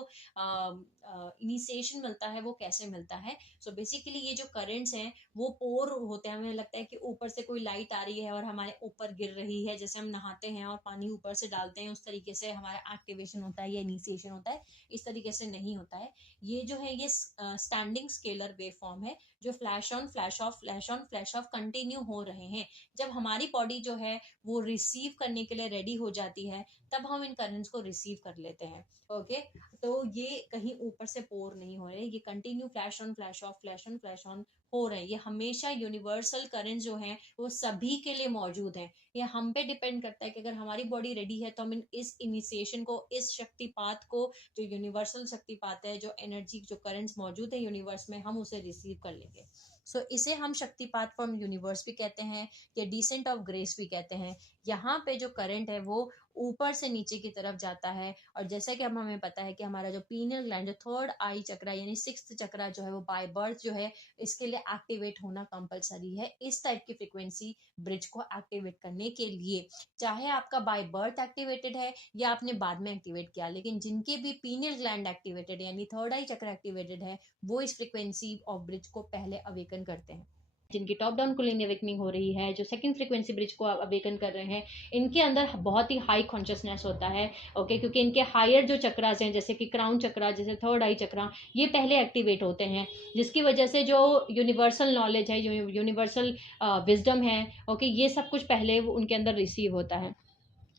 इनिशिएशन मिलता है, वो कैसे मिलता है। सो बेसिकली ये जो करंट्स हैं वो पोर होते हैं, हमें लगता है कि ऊपर से कोई लाइट आ रही है और हमारे ऊपर गिर रही है, जैसे हम नहाते हैं और पानी ऊपर से डालते हैं, उस तरीके से हमारा एक्टिवेशन होता है या इनिशिएशन होता है। इस तरीके से नहीं होता है। ये जो है ये स्टैंडिंग स्केलर वेव फॉर्म है, जो flash on flash of, flash on flash of continue हो रहे हैं। जब हमारी बॉडी जो है वो रिसीव करने के लिए रेडी हो जाती है, तब हम इन करंट्स को रिसीव कर लेते हैं। ओके, तो ये कहीं ऊपर से पोर नहीं हो रहे, ये continue flash on flash of, flash on flash on हो रहे हैं। ये हमेशा यूनिवर्सल करंट जो है वो सभी के लिए मौजूद है। ये हम पे डिपेंड करता है कि अगर हमारी बॉडी रेडी है तो हम इस इनिशिएशन को, इस शक्तिपात को, जो यूनिवर्सल शक्तिपात है, जो एनर्जी, जो करंट्स मौजूद है यूनिवर्स में, हम उसे रिसीव कर लेंगे। सो इसे हम शक्तिपात फ्रॉम यूनिवर्स भी कहते हैं, या डिसेंट ऑफ ग्रेस भी कहते हैं। यहाँ पे जो करंट है वो ऊपर से नीचे की तरफ जाता है, और जैसा कि अब हमें पता है कि हमारा जो पीनियल ग्लैंड, जो थर्ड आई चक्रा यानी सिक्स्थ चक्रा जो है, वो बाय बर्थ जो है, इसके लिए एक्टिवेट होना कंपलसरी है, इस टाइप की फ्रीक्वेंसी ब्रिज को एक्टिवेट करने के लिए। चाहे आपका बाय बर्थ एक्टिवेटेड है या आपने बाद में एक्टिवेट किया, लेकिन जिनके भी पीनियल ग्लैंड एक्टिवेटेड यानी थर्ड आई चक्र एक्टिवेटेड है, वो इस फ्रीक्वेंसी ऑफ ब्रिज को पहले अवेकन करते हैं। जिनकी टॉप डाउन कुंडलिनी अवेकनिंग हो रही है, जो सेकंड फ्रीक्वेंसी ब्रिज को अवेकन कर रहे हैं, इनके अंदर बहुत ही हाई कॉन्शियसनेस होता है। ओके, क्योंकि इनके हायर जो चक्रास हैं, जैसे कि क्राउन चक्रा, जैसे थर्ड आई चक्रा, ये पहले एक्टिवेट होते हैं, जिसकी वजह से जो यूनिवर्सल नॉलेज है, जो यूनिवर्सल विजडम है, ओके, ये सब कुछ पहले उनके अंदर रिसीव होता है।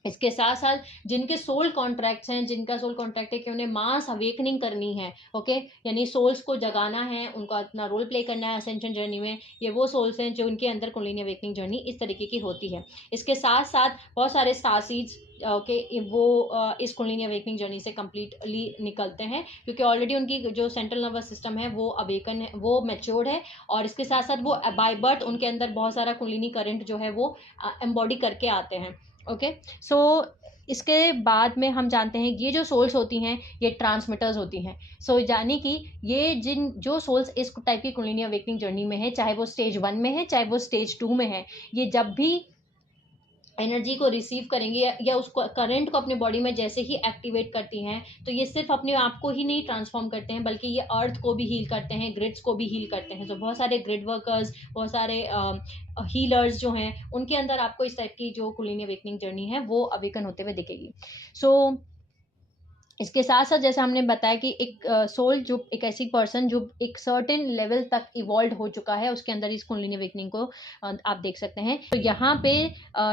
इसके साथ साथ जिनके सोल कॉन्ट्रैक्ट्स हैं, जिनका सोल कॉन्ट्रैक्ट है कि उन्हें मास अवेकनिंग करनी है, ओके, यानी सोल्स को जगाना है, उनको अपना रोल प्ले करना है असेंशन जर्नी में, ये वो सोल्स हैं जो उनके अंदर कुंडलिनी अवेकनिंग जर्नी इस तरीके की होती है। इसके साथ साथ बहुत सारे स्टार सीड्स, ओके, वो इस कुंडलिनी अवेकनिंग जर्नी से कम्प्लीटली निकलते हैं, क्योंकि ऑलरेडी उनकी जो सेंट्रल नर्वस सिस्टम है वो अवेकन है, वो मैच्योर्ड है, और इसके साथ साथ वो बाय बर्थ उनके अंदर बहुत सारा कुंडलिनी करंट जो है वो एम्बॉडी करके आते हैं। ओके, सो इसके बाद में हम जानते हैं ये जो सोल्स होती हैं ये ट्रांसमिटर्स होती हैं। सो यानी कि ये जो सोल्स इस टाइप की कुंडलिनी अवेकनिंग जर्नी में है, चाहे वो स्टेज 1 में है, चाहे वो स्टेज 2 में है, ये जब भी एनर्जी को रिसीव करेंगे या उसको करंट को अपने बॉडी में जैसे ही एक्टिवेट करती हैं, तो ये सिर्फ अपने आप को ही नहीं ट्रांसफॉर्म करते हैं, बल्कि ये अर्थ को भी हील करते हैं, ग्रिड्स को भी हील करते हैं। तो बहुत सारे ग्रिड वर्कर्स, बहुत सारे हीलर्स जो हैं, उनके अंदर आपको इस टाइप की जो कुंडलिनी अवेकनिंग जर्नी है वो अवेकन होते हुए दिखेगी। सो इसके साथ साथ जैसे हमने बताया कि एक सोल, जो एक ऐसी पर्सन जो एक सर्टेन लेवल तक इवॉल्व हो चुका है, उसके अंदर इस कुंडलिनी अवेकनिंग को आप देख सकते हैं। तो यहाँ पे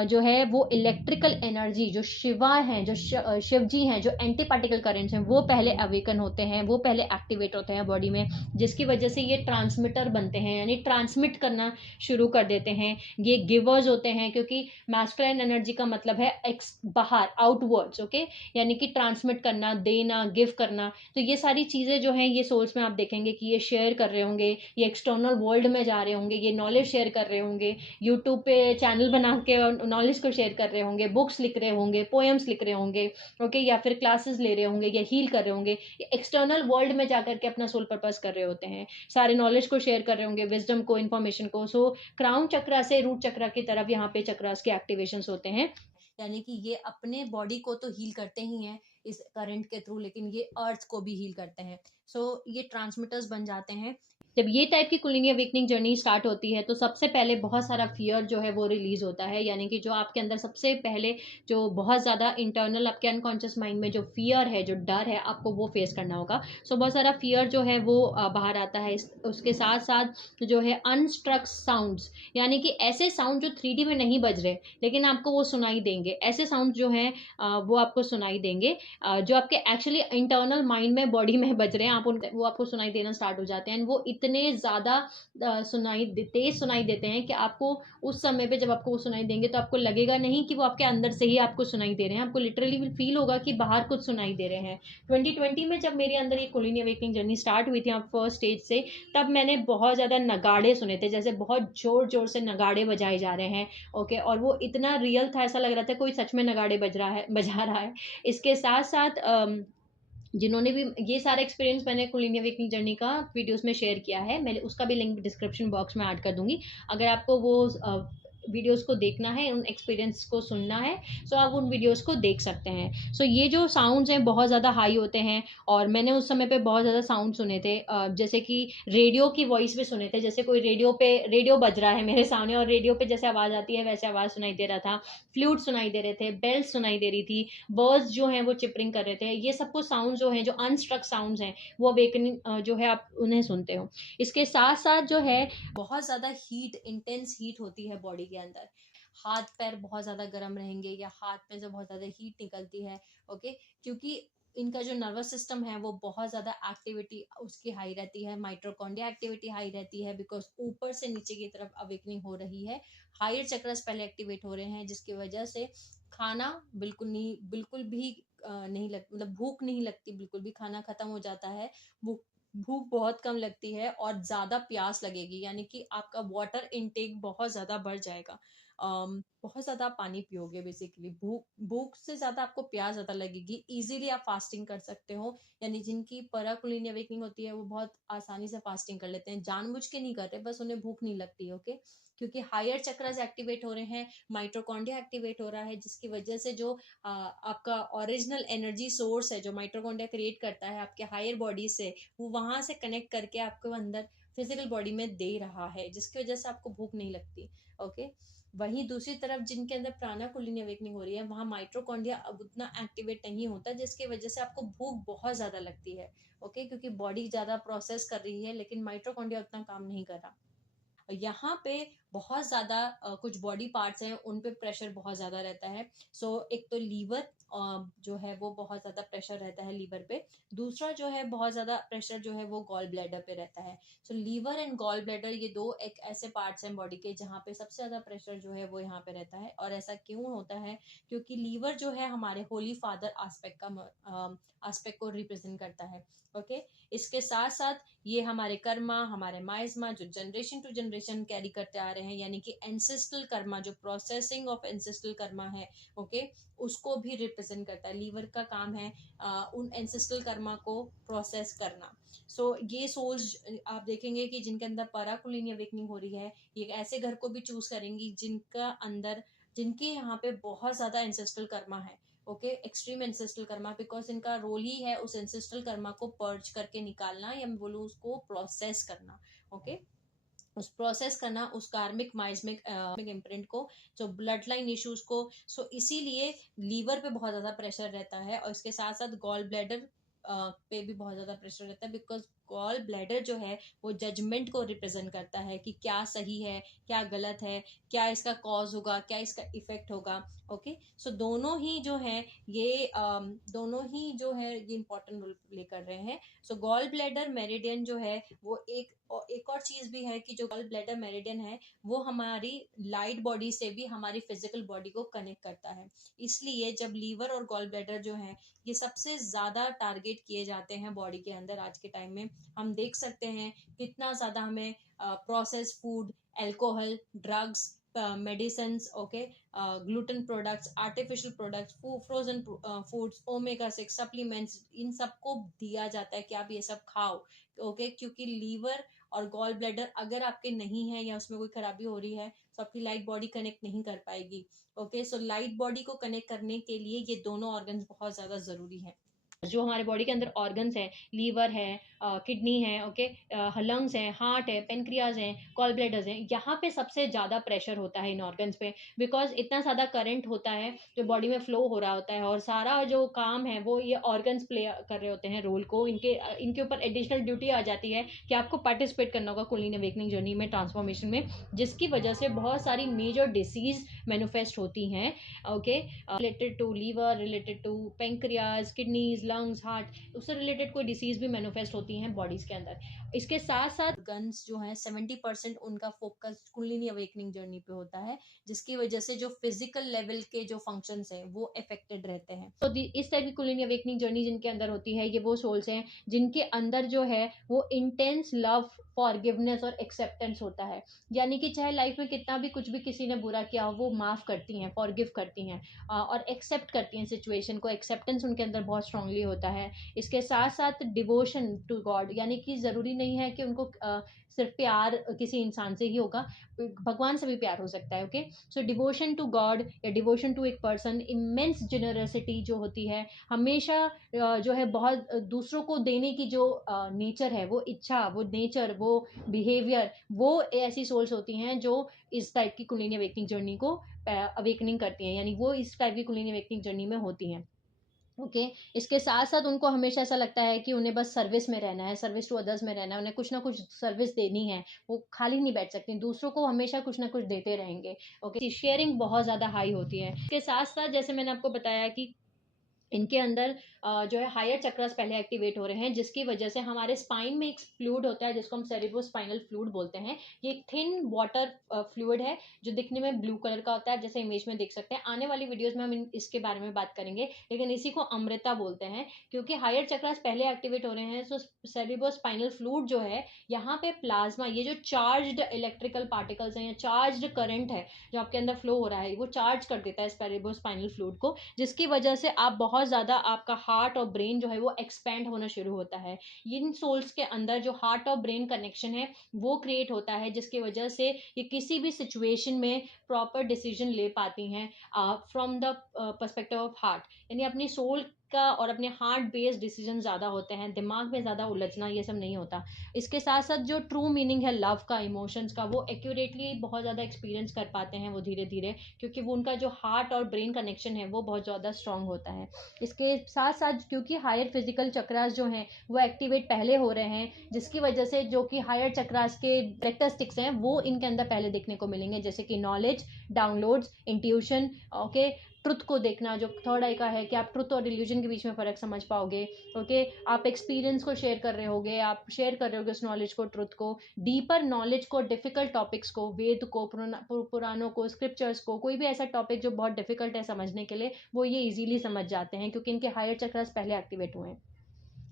जो है वो इलेक्ट्रिकल एनर्जी, जो शिवा हैं, जो शिव जी हैं, जो एंटी पार्टिकल करेंट्स हैं, वो पहले अवेकन होते हैं, वो पहले एक्टिवेट होते हैं बॉडी में, जिसकी वजह से ये ट्रांसमिटर बनते हैं, यानी ट्रांसमिट करना शुरू कर देते हैं। ये गिवर्स होते हैं, क्योंकि मैस्कुलिन एनर्जी का मतलब है बाहर, आउटवर्ड्स, ओके, यानी कि ट्रांसमिट करना, देना, गिव करना, तो ये सारी चीज़ें जो हैं ये सोल्स में आप देखेंगे कि ये शेयर कर रहे होंगे, ये एक्सटर्नल वर्ल्ड में जा रहे होंगे, ये नॉलेज शेयर कर रहे होंगे, यूट्यूब पे चैनल बना के नॉलेज को शेयर कर रहे होंगे, बुक्स लिख रहे होंगे, पोएम्स लिख रहे होंगे, ओके, या फिर क्लासेस ले रहे होंगे, या हील कर रहे होंगे, एक्सटर्नल वर्ल्ड में जाकर के अपना सोल पर्पस कर रहे होते हैं, सारे नॉलेज को शेयर कर रहे होंगे, विजडम को, इन्फॉर्मेशन को। सो क्राउन चक्रा से रूट चक्रा की तरफ यहाँ पे चक्रास के एक्टिवेशंस होते हैं, यानी कि ये अपने बॉडी को तो हील करते ही हैं इस करंट के थ्रू, लेकिन ये अर्थ को भी हील करते हैं। सो ये ट्रांसमिटर्स बन जाते हैं। जब ये टाइप की कुंडलिनी अवेकनिंग जर्नी स्टार्ट होती है तो सबसे पहले बहुत सारा फियर जो है वो रिलीज होता है, यानी कि जो आपके अंदर सबसे पहले जो बहुत ज़्यादा इंटरनल आपके अनकॉन्शियस माइंड में जो फियर है, जो डर है, आपको वो फेस करना होगा। सो बहुत सारा फियर जो है वो बाहर आता है। उसके साथ साथ जो है अनस्ट्रक साउंड्स, यानी कि ऐसे साउंड जो 3D में नहीं बज रहे लेकिन आपको वो सुनाई देंगे, ऐसे साउंड जो हैं वो आपको सुनाई देंगे, जो आपके एक्चुअली इंटरनल माइंड में, बॉडी में बज रहे हैं, आप उन वो आपको सुनाई देना स्टार्ट हो जाते हैं। वो इतने ज़्यादा तेज सुनाई देते हैं कि आपको उस समय पे जब आपको वो सुनाई देंगे तो आपको लगेगा नहीं कि वो आपके अंदर से ही आपको सुनाई दे रहे हैं, आपको लिटरली फील होगा कि बाहर कुछ सुनाई दे रहे हैं। 2020 में जब मेरे अंदर ये कुंडलिनी अवेकनिंग जर्नी स्टार्ट हुई थी फर्स्ट स्टेज से, तब मैंने बहुत ज़्यादा नगाड़े सुने थे, जैसे बहुत जोर जोर से नगाड़े बजाए जा रहे हैं, ओके, और वो इतना रियल था, ऐसा लग रहा था कोई सच में नगाड़े बजा रहा है। इसके साथ साथ जिन्होंने भी ये सारा एक्सपीरियंस मैंने कुंडलिनी अवेकनिंग जर्नी का वीडियोस में शेयर किया है, मैं उसका भी लिंक डिस्क्रिप्शन बॉक्स में ऐड कर दूंगी। अगर आपको वो वीडियोस को देखना है, उन एक्सपीरियंस को सुनना है, सो आप उन वीडियोस को देख सकते हैं। सो ये जो साउंड्स हैं बहुत ज़्यादा हाई होते हैं, और मैंने उस समय पे बहुत ज़्यादा साउंड सुने थे, जैसे कि रेडियो की वॉइस भी सुने थे, जैसे कोई रेडियो बज रहा है मेरे सामने और रेडियो पे जैसे आवाज़ आती है वैसे आवाज़ सुनाई दे रहा था, फ्लूट सुनाई दे रहे थे, बेल्स सुनाई दे रही थी, बर्ड्स जो हैं वो चिपरिंग कर रहे थे। ये सब कुछ साउंड जो हैं, जो अनस्ट्रक साउंड्स हैं, वो अवेकनिंग जो है आप उन्हें सुनते हो। इसके साथ साथ जो है बहुत ज़्यादा हीट, इंटेंस हीट होती है बॉडी के अंदर, हाथ पैर बहुत ज़्यादा गर्म रहेंगे, या हाथ में से बहुत ज़्यादा हीट निकलती है, ओके, क्योंकि इनका जो नर्वस सिस्टम है वो बहुत ज़्यादा एक्टिविटी उसकी हाई रहती है, माइट्रोकॉन्ड्रिया एक्टिविटी हाई रहती है, बिकॉज ऊपर से नीचे की तरफ अवेकनिंग हो रही है, हायर चक्रस पहले एक्टिवेट हो रहे हैं, जिसकी वजह से खाना बिल्कुल भी नहीं लग मतलब भूख नहीं लगती, बिल्कुल भी खाना खत्म हो जाता है, भूख भूख बहुत कम लगती है और ज़्यादा प्यास लगेगी, यानी कि आपका वाटर इनटेक बहुत ज़्यादा बढ़ जाएगा। बहुत ज़्यादा आप पानी पियोगे, बेसिकली भूख भूख से ज़्यादा आपको प्यास ज़्यादा लगेगी। इजीली आप फास्टिंग कर सकते हो, यानी जिनकी पराकुलीनी अवेकनिंग होती है वो बहुत आसानी से फास्टिंग कर लेते हैं, जानबूझ के नहीं कर रहे, बस उन्हें भूख नहीं लगती, ओके, क्योंकि हायर चक्रस एक्टिवेट हो रहे हैं, माइटोकॉन्ड्रिया एक्टिवेट हो रहा है, जिसकी वजह से जो आपका ओरिजिनल एनर्जी सोर्स है जो माइटोकॉन्ड्रिया क्रिएट करता है आपके हायर बॉडी से, वो वहां से कनेक्ट करके आपको अंदर फिजिकल बॉडी में दे रहा है, जिसकी वजह से आपको भूख नहीं लगती, ओके। वहीं दूसरी तरफ जिनके अंदर प्राणा कुलीनी अवेकनिंग हो रही है, वहां माइट्रोकॉन्ड्रिया अब उतना एक्टिवेट नहीं होता, जिसकी वजह से आपको भूख बहुत ज्यादा लगती है, ओके, क्योंकि बॉडी ज्यादा प्रोसेस कर रही है लेकिन माइट्रोकॉन्ड्रिया उतना काम नहीं कर रहा। यहाँ पे बहुत ज़्यादा कुछ बॉडी पार्ट्स हैं उन पे प्रेशर बहुत ज़्यादा रहता है। सो एक तो लीवर जो है वो बहुत ज़्यादा प्रेशर रहता है लीवर पे। दूसरा जो है बहुत ज़्यादा प्रेशर जो है वो गॉल ब्लैडर पे रहता है। सो लीवर एंड गॉल ब्लैडर ये दो एक ऐसे पार्ट्स हैं बॉडी के जहाँ पे सबसे ज़्यादा प्रेशर जो है वो यहाँ पे रहता है। और ऐसा क्यों होता है? क्योंकि लीवर जो है हमारे होली फादर आस्पेक्ट को रिप्रेजेंट करता है। ओके, इसके साथ साथ ये हमारे कर्मा, हमारे माइज्मा जो जनरेशन टू जनरेशन कैरी करते आ रहे हैं, यानी कि एंसेस्ट्रल कर्मा, जो प्रोसेसिंग ऑफ एंसेस्ट्रल कर्मा है, ओके, उसको भी रिप्रेजेंट करता है। लीवर का काम है उन एंसेस्ट्रल कर्मा को प्रोसेस करना। सो ये सोल्स आप देखेंगे कि जिनके अंदर पराकुलीनी अवेकनिंग हो रही है, ये ऐसे घर को भी चूज करेंगी जिनके यहाँ पे बहुत ज्यादा एंसेस्ट्रल कर्मा है, okay, extreme ancestral Karma, because इनका रोल ही है उस एंसेस्ट्रल कर्मा को पर्ज करके निकालना, या मैं बोलूँ उसको प्रोसेस करना, ओके, उस प्रोसेस करना उस कार्मिक माइज्मिक इम्प्रिंट को, जो ब्लड लाइन इश्यूज को। सो इसीलिए लीवर पे बहुत ज्यादा प्रेशर रहता है, और इसके साथ साथ गॉल ब्लैडर पे भी बहुत ज्यादा प्रेशर रहता है, बिकॉज गॉल ब्लैडर जो है वो जजमेंट को रिप्रेजेंट करता है कि क्या सही है, क्या गलत है, क्या इसका कॉज होगा, क्या इसका इफेक्ट होगा। ओके, सो दोनों ही जो है ये इंपॉर्टेंट रोल प्ले कर रहे हैं। सो गॉल ब्लैडर मेरिडियन जो है वो एक और चीज भी है कि जो गॉल ब्लैडर मेरिडियन है वो हमारी लाइट बॉडी से भी हमारी फिजिकल बॉडी को कनेक्ट करता है। इसलिए जब लीवर और गॉल ब्लैडर जो है ये सबसे ज्यादा टारगेट किए जाते हैं बॉडी के अंदर आज के टाइम में, हम देख सकते हैं कितना ज्यादा हमें process food, alcohol, drugs, medicine, okay, gluten products, artificial products, frozen foods, omega 6 supplements, इन सबको दिया जाता है कि आप ये सब खाओ। ओके, क्योंकि लीवर और गॉल ब्लैडर अगर आपके नहीं है या उसमें कोई खराबी हो रही है तो आपकी लाइट बॉडी कनेक्ट नहीं कर पाएगी। ओके, सो लाइट बॉडी को कनेक्ट करने के लिए ये दोनों ऑर्गन्स बहुत ज्यादा जरूरी है। जो हमारे बॉडी के अंदर ऑर्गन्स हैं, लीवर है, किडनी है, ओके, लंग्स हैं, हार्ट है, पेनक्रियाज हैं, गॉल ब्लैडर्स हैं, यहाँ पे सबसे ज़्यादा प्रेशर होता है इन ऑर्गन्स पे, बिकॉज इतना ज़्यादा करंट होता है जो बॉडी में फ्लो हो रहा होता है और सारा जो काम है वो ये ऑर्गन्स प्ले कर रहे होते हैं रोल को। इनके ऊपर एडिशनल ड्यूटी आ जाती है कि आपको पार्टिसिपेट करना होगा कुंडलिनी अवेकनिंग जर्नी में, ट्रांसफॉर्मेशन में, जिसकी वजह से बहुत सारी मेजर डिसीज मैनिफेस्ट होती हैं। Okay, related to liver, related to pancreas, kidneys, lungs, heart, उससे रिलेटेड कोई डिसीज भी मैनिफेस्ट होती हैं बॉडीज के अंदर। इसके साथ साथ गन्स जो है 70% उनका फोकस कुंडलिनी अवेकनिंग जर्नी पे होता है, जिसकी वजह से जो फिजिकल लेवल के जो फंक्शंस हैं वो अफेक्टेड रहते हैं। तो इस टाइप की कुंडलिनी अवेकनिंग जर्नी जिनके अंदर होती है ये वो सोल्स हैं जिनके अंदर जो है वो इंटेंस लव, फॉरगिवनेस और एक्सेप्टेंस होता है। यानी कि चाहे लाइफ में कितना भी कुछ भी किसी ने बुरा किया हो वो माफ करती हैं, फॉरगिव करती हैं और एक्सेप्ट करती हैं सिचुएशन को। एक्सेप्टेंस उनके अंदर बहुत स्ट्रांगली होता है। इसके साथ साथ डिवोशन टू गॉड, यानी कि ज़रूरी नहीं है कि उनको सिर्फ प्यार किसी इंसान से ही होगा, भगवान से भी प्यार हो सकता है। Okay, so devotion to God या डिवोशन टू एक पर्सन, इमेंस जेनरसिटी जो होती है, हमेशा जो है बहुत दूसरों को देने की जो नेचर है, वो इच्छा, वो नेचर, वो बिहेवियर, वो ऐसी सोल्स होती हैं जो इस टाइप की कुंडलिनी अवेकनिंग जर्नी को अवेकनिंग करती हैं, यानी वो इस टाइप की कुंडलिनी अवेकनिंग जर्नी में होती हैं। ओके, इसके साथ साथ उनको हमेशा ऐसा लगता है कि उन्हें बस सर्विस में रहना है, सर्विस टू अदर्स में रहना है, उन्हें कुछ ना कुछ सर्विस देनी है, वो खाली नहीं बैठ सकती, दूसरों को हमेशा कुछ ना कुछ देते रहेंगे। ओके, शेयरिंग बहुत ज़्यादा हाई होती है। इसके साथ साथ जैसे मैंने आपको बताया कि इनके अंदर जो है हायर चक्रास पहले एक्टिवेट हो रहे हैं, जिसकी वजह से हमारे स्पाइन में एक फ्लूइड होता है जिसको हम सेरेब्रोस्पाइनल फ्लूइड बोलते हैं। ये एक थिन वाटर फ्लूइड है जो दिखने में ब्लू कलर का होता है, जैसे इमेज में देख सकते हैं। आने वाली वीडियोस में हम इसके बारे में बात करेंगे, लेकिन इसी को अमृता बोलते हैं क्योंकि हायर चक्रास पहले एक्टिवेट हो रहे हैं। सो सेरेब्रोस्पाइनल फ्लूइड जो है, यहाँ पे प्लाज्मा, ये जो चार्ज्ड इलेक्ट्रिकल पार्टिकल्स हैं या चार्ज्ड करंट है जो आपके अंदर फ्लो हो रहा है, वो चार्ज कर देता है सेरेब्रोस्पाइनल फ्लूइड को, जिसकी वजह से आप बहुत ज़्यादा, आपका हार्ट और ब्रेन जो है वो एक्सपेंड होना शुरू होता है। इन सोल्स के अंदर जो हार्ट और ब्रेन कनेक्शन है वो क्रिएट होता है, जिसकी वजह से ये किसी भी सिचुएशन में प्रॉपर डिसीजन ले पाती हैं from the perspective of heart, यानी अपनी सोल का और अपने हार्ट बेस्ड डिसीजन ज़्यादा होते हैं, दिमाग में ज़्यादा उलझना ये सब नहीं होता। इसके साथ साथ जो ट्रू मीनिंग है लव का, इमोशंस का, वो एक्यूरेटली बहुत ज़्यादा एक्सपीरियंस कर पाते हैं वो धीरे धीरे, क्योंकि वो उनका जो हार्ट और ब्रेन कनेक्शन है वो बहुत ज़्यादा स्ट्रांग होता है। इसके साथ साथ क्योंकि हायर फिजिकल चक्रास जो हैं वो एक्टिवेट पहले हो रहे हैं, जिसकी वजह से जो कि हायर चक्रास के कैरेक्टरिस्टिक्स हैं वो इनके अंदर पहले देखने को मिलेंगे, जैसे कि knowledge, downloads, intuition, okay, truth को देखना, जो थर्ड आई का है कि आप ट्रुथ और इल्यूजन के बीच में फ़र्क समझ पाओगे। ओके, आप एक्सपीरियंस को शेयर कर रहे होगे, आप शेयर कर रहे होगे उस नॉलेज को, ट्रुथ को, डीपर नॉलेज को, डिफिकल्ट टॉपिक्स को, वेद को, पुराणों को, स्क्रिप्चर्स को, कोई भी ऐसा टॉपिक जो बहुत डिफिकल्ट है समझने के लिए, वो ये इजीली समझ जाते हैं क्योंकि इनके हायर चक्रास पहले एक्टिवेट हुए हैं।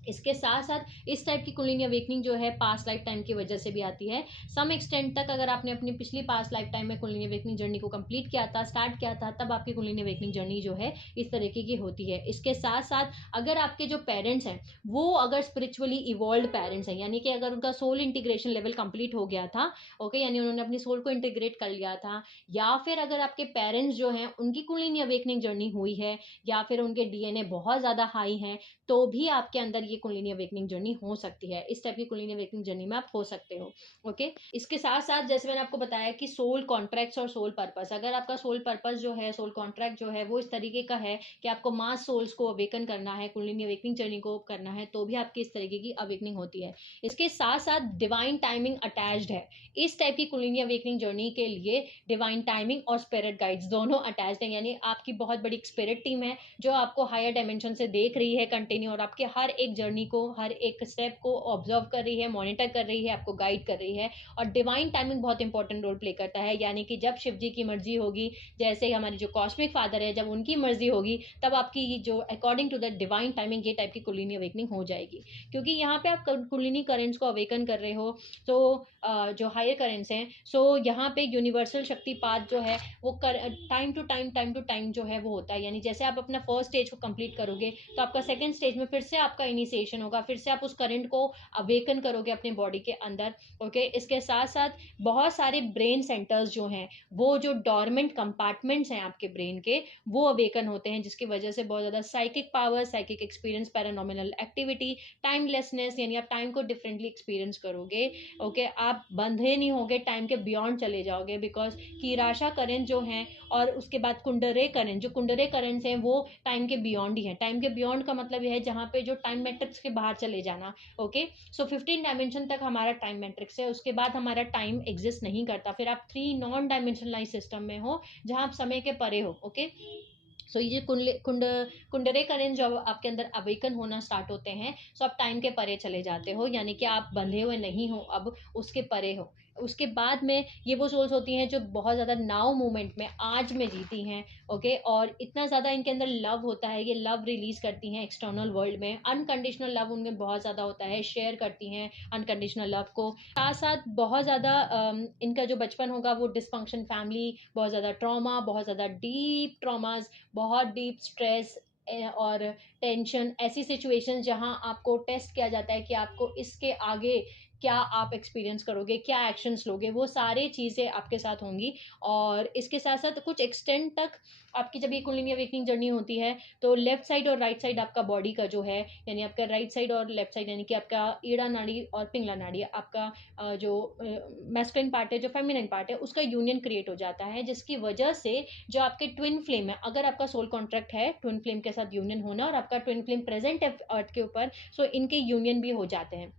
इसके साथ साथ इस टाइप की कुंडलिनी अवेकनिंग जो है पास्ट लाइफ टाइम की वजह से भी आती है। सम एक्सटेंट तक अगर आपने अपनी पिछली पास्ट लाइफ टाइम में कुंडलिनी अवेकनिंग जर्नी को कंप्लीट किया था, स्टार्ट किया था, तब आपकी कुंडलिनी अवेकनिंग जर्नी जो है इस तरीके की होती है। इसके साथ साथ अगर आपके जो पेरेंट्स हैं वो अगर स्पिरिचुअली इवॉल्व पेरेंट्स हैं, यानी कि अगर उनका सोल इंटीग्रेशन लेवल कंप्लीट हो गया था, ओके, यानी उन्होंने अपनी सोल को इंटीग्रेट कर लिया था, या फिर अगर आपके पेरेंट्स जो हैं उनकी कुंडलिनी अवेकनिंग जर्नी हुई है, या फिर उनके डीएनए बहुत ज़्यादा हाई हैं, तो भी आपके अंदर ये कुंडलिनी अवेकनिंग जर्नी हो सकती है, इस टाइप की कुंडलिनी अवेकनिंग जर्नी में आप हो सकते हो। ओके, इसके साथ साथ जैसे मैंने आपको बताया कि सोल कॉन्ट्रैक्ट्स और सोल पर्पस, अगर आपका सोल पर्पस जो है, सोल कॉन्ट्रैक्ट जो है वो इस तरीके का है कि आपको मास सोल्स को अवेकन करना है, कुंडलिनी अवेकनिंग जर्नी को करना है, तो भी आपकी इस तरीके की अवेकनिंग होती है। इसके साथ साथ डिवाइन टाइमिंग अटैच्ड है। इस टाइप की कुंडलिनी अवेकनिंग जर्नी के लिए डिवाइन टाइमिंग और स्पिरिट गाइड्स दोनों अटैच्ड हैं, यानी आपकी बहुत बड़ी स्पिरिट टीम है जो आपको हायर डायमेंशन से देख रही है कंटिन्यू, और आपके हर एक जर्नी को, हर एक स्टेप को ऑब्जर्व कर रही है, मॉनिटर कर रही है, आपको गाइड कर रही है। और डिवाइन टाइमिंग बहुत इंपॉर्टेंट रोल प्ले करता है, यानी कि जब शिव जी की मर्जी होगी, जैसे हमारी जो कॉस्मिक फादर है, जब उनकी मर्जी होगी, तब आपकी जो according to the divine timing ये टाइप की कुंडलिनी अवेकनिंग हो जाएगी। क्योंकि यहाँ पे आप कुंडलिनी करेंट्स को अवेकन कर रहे हो, तो जो हायर करेंट्स हैं, सो यहाँ पे यूनिवर्सल शक्तिपात जो है वो टाइम टू टाइम जो है वो होता है। यानी जैसे आप अपना फर्स्ट स्टेज को कंप्लीट करोगे, तो आपका सेकंड स्टेज में फिर से आपका इनिशिएशन होगा, फिर से आप उस करंट को अवेकन करोगे अपने बॉडी के अंदर। ओके, इसके साथ साथ बहुत सारे ब्रेन सेंटर्स जो हैं, वो जो डॉर्मेंट कंपार्टमेंट्स हैं आपके ब्रेन के, वो अवेकन होते हैं, जिसकी वजह से बहुत ज़्यादा psychic power, psychic experience, paranormal activity, timelessness, यानी आप टाइम को डिफरेंटली एक्सपीरियंस करोगे। ओके, आप बंधे नहीं होगे, टाइम के बियॉन्ड चले जाओगे, बिकॉज कीराशा करंट जो हैं और उसके बाद कुंडरे करंट, जो कुंडरे करंट्स हैं वो टाइम के बियॉन्ड ही है। टाइम के बियॉन्ड का मतलब यह है जहाँ पे जो टाइम मैट्रिक्स के बाहर चले जाना। ओके, सो 15 डायमेंशन तक हमारा टाइम मैट्रिक्स है, उसके बाद हमारा टाइम एग्जिस्ट नहीं करता, फिर आप 3 नॉन डायमेंशनलाइज सिस्टम में हो जहाँ आप समय के परे हो। ओके, सो ये कुंडरे करेंट जब आपके अंदर अवेकन होना स्टार्ट होते हैं, सो आप टाइम के परे चले जाते हो, यानी कि आप बंधे हुए नहीं हो, अब उसके परे हो। उसके बाद में ये वो सोल्स होती हैं जो बहुत ज़्यादा नाउ मोमेंट में, आज में जीती हैं। ओके, और इतना ज़्यादा इनके अंदर लव होता है, ये लव रिलीज करती हैं एक्सटर्नल वर्ल्ड में, अनकंडीशनल लव उनमें बहुत ज़्यादा होता है, शेयर करती हैं अनकंडीशनल लव को। साथ साथ बहुत ज़्यादा इनका जो बचपन होगा वो डिसफंक्शन फैमिली, बहुत ज़्यादा ट्रॉमा, बहुत ज़्यादा डीप ट्रॉमाज, बहुत डीप स्ट्रेस और टेंशन, ऐसी सिचुएशन जहां आपको टेस्ट किया जाता है कि आपको इसके आगे क्या आप एक्सपीरियंस करोगे, क्या एक्शंस लोगे, वो सारी चीज़ें आपके साथ होंगी। और इसके साथ साथ कुछ एक्सटेंड तक आपकी जब ये कुंडलिनी अवेकनिंग जर्नी होती है, तो लेफ्ट साइड और राइट साइड आपका बॉडी का जो है, यानी आपका राइट साइड और लेफ्ट साइड, यानी कि आपका ईड़ा नाड़ी और पिंगला नाड़ी, आपका जो मैस्कुलिन पार्ट है, जो फेमिनिन पार्ट है, उसका यूनियन क्रिएट हो जाता है, जिसकी वजह से जो आपके ट्विन फ्लेम है, अगर आपका सोल कॉन्ट्रैक्ट है ट्विन फ्लेम के साथ यूनियन होना, और आपका ट्विन फ्लेम प्रेजेंट है अर्थ के ऊपर, सो इनके यूनियन भी हो जाते हैं।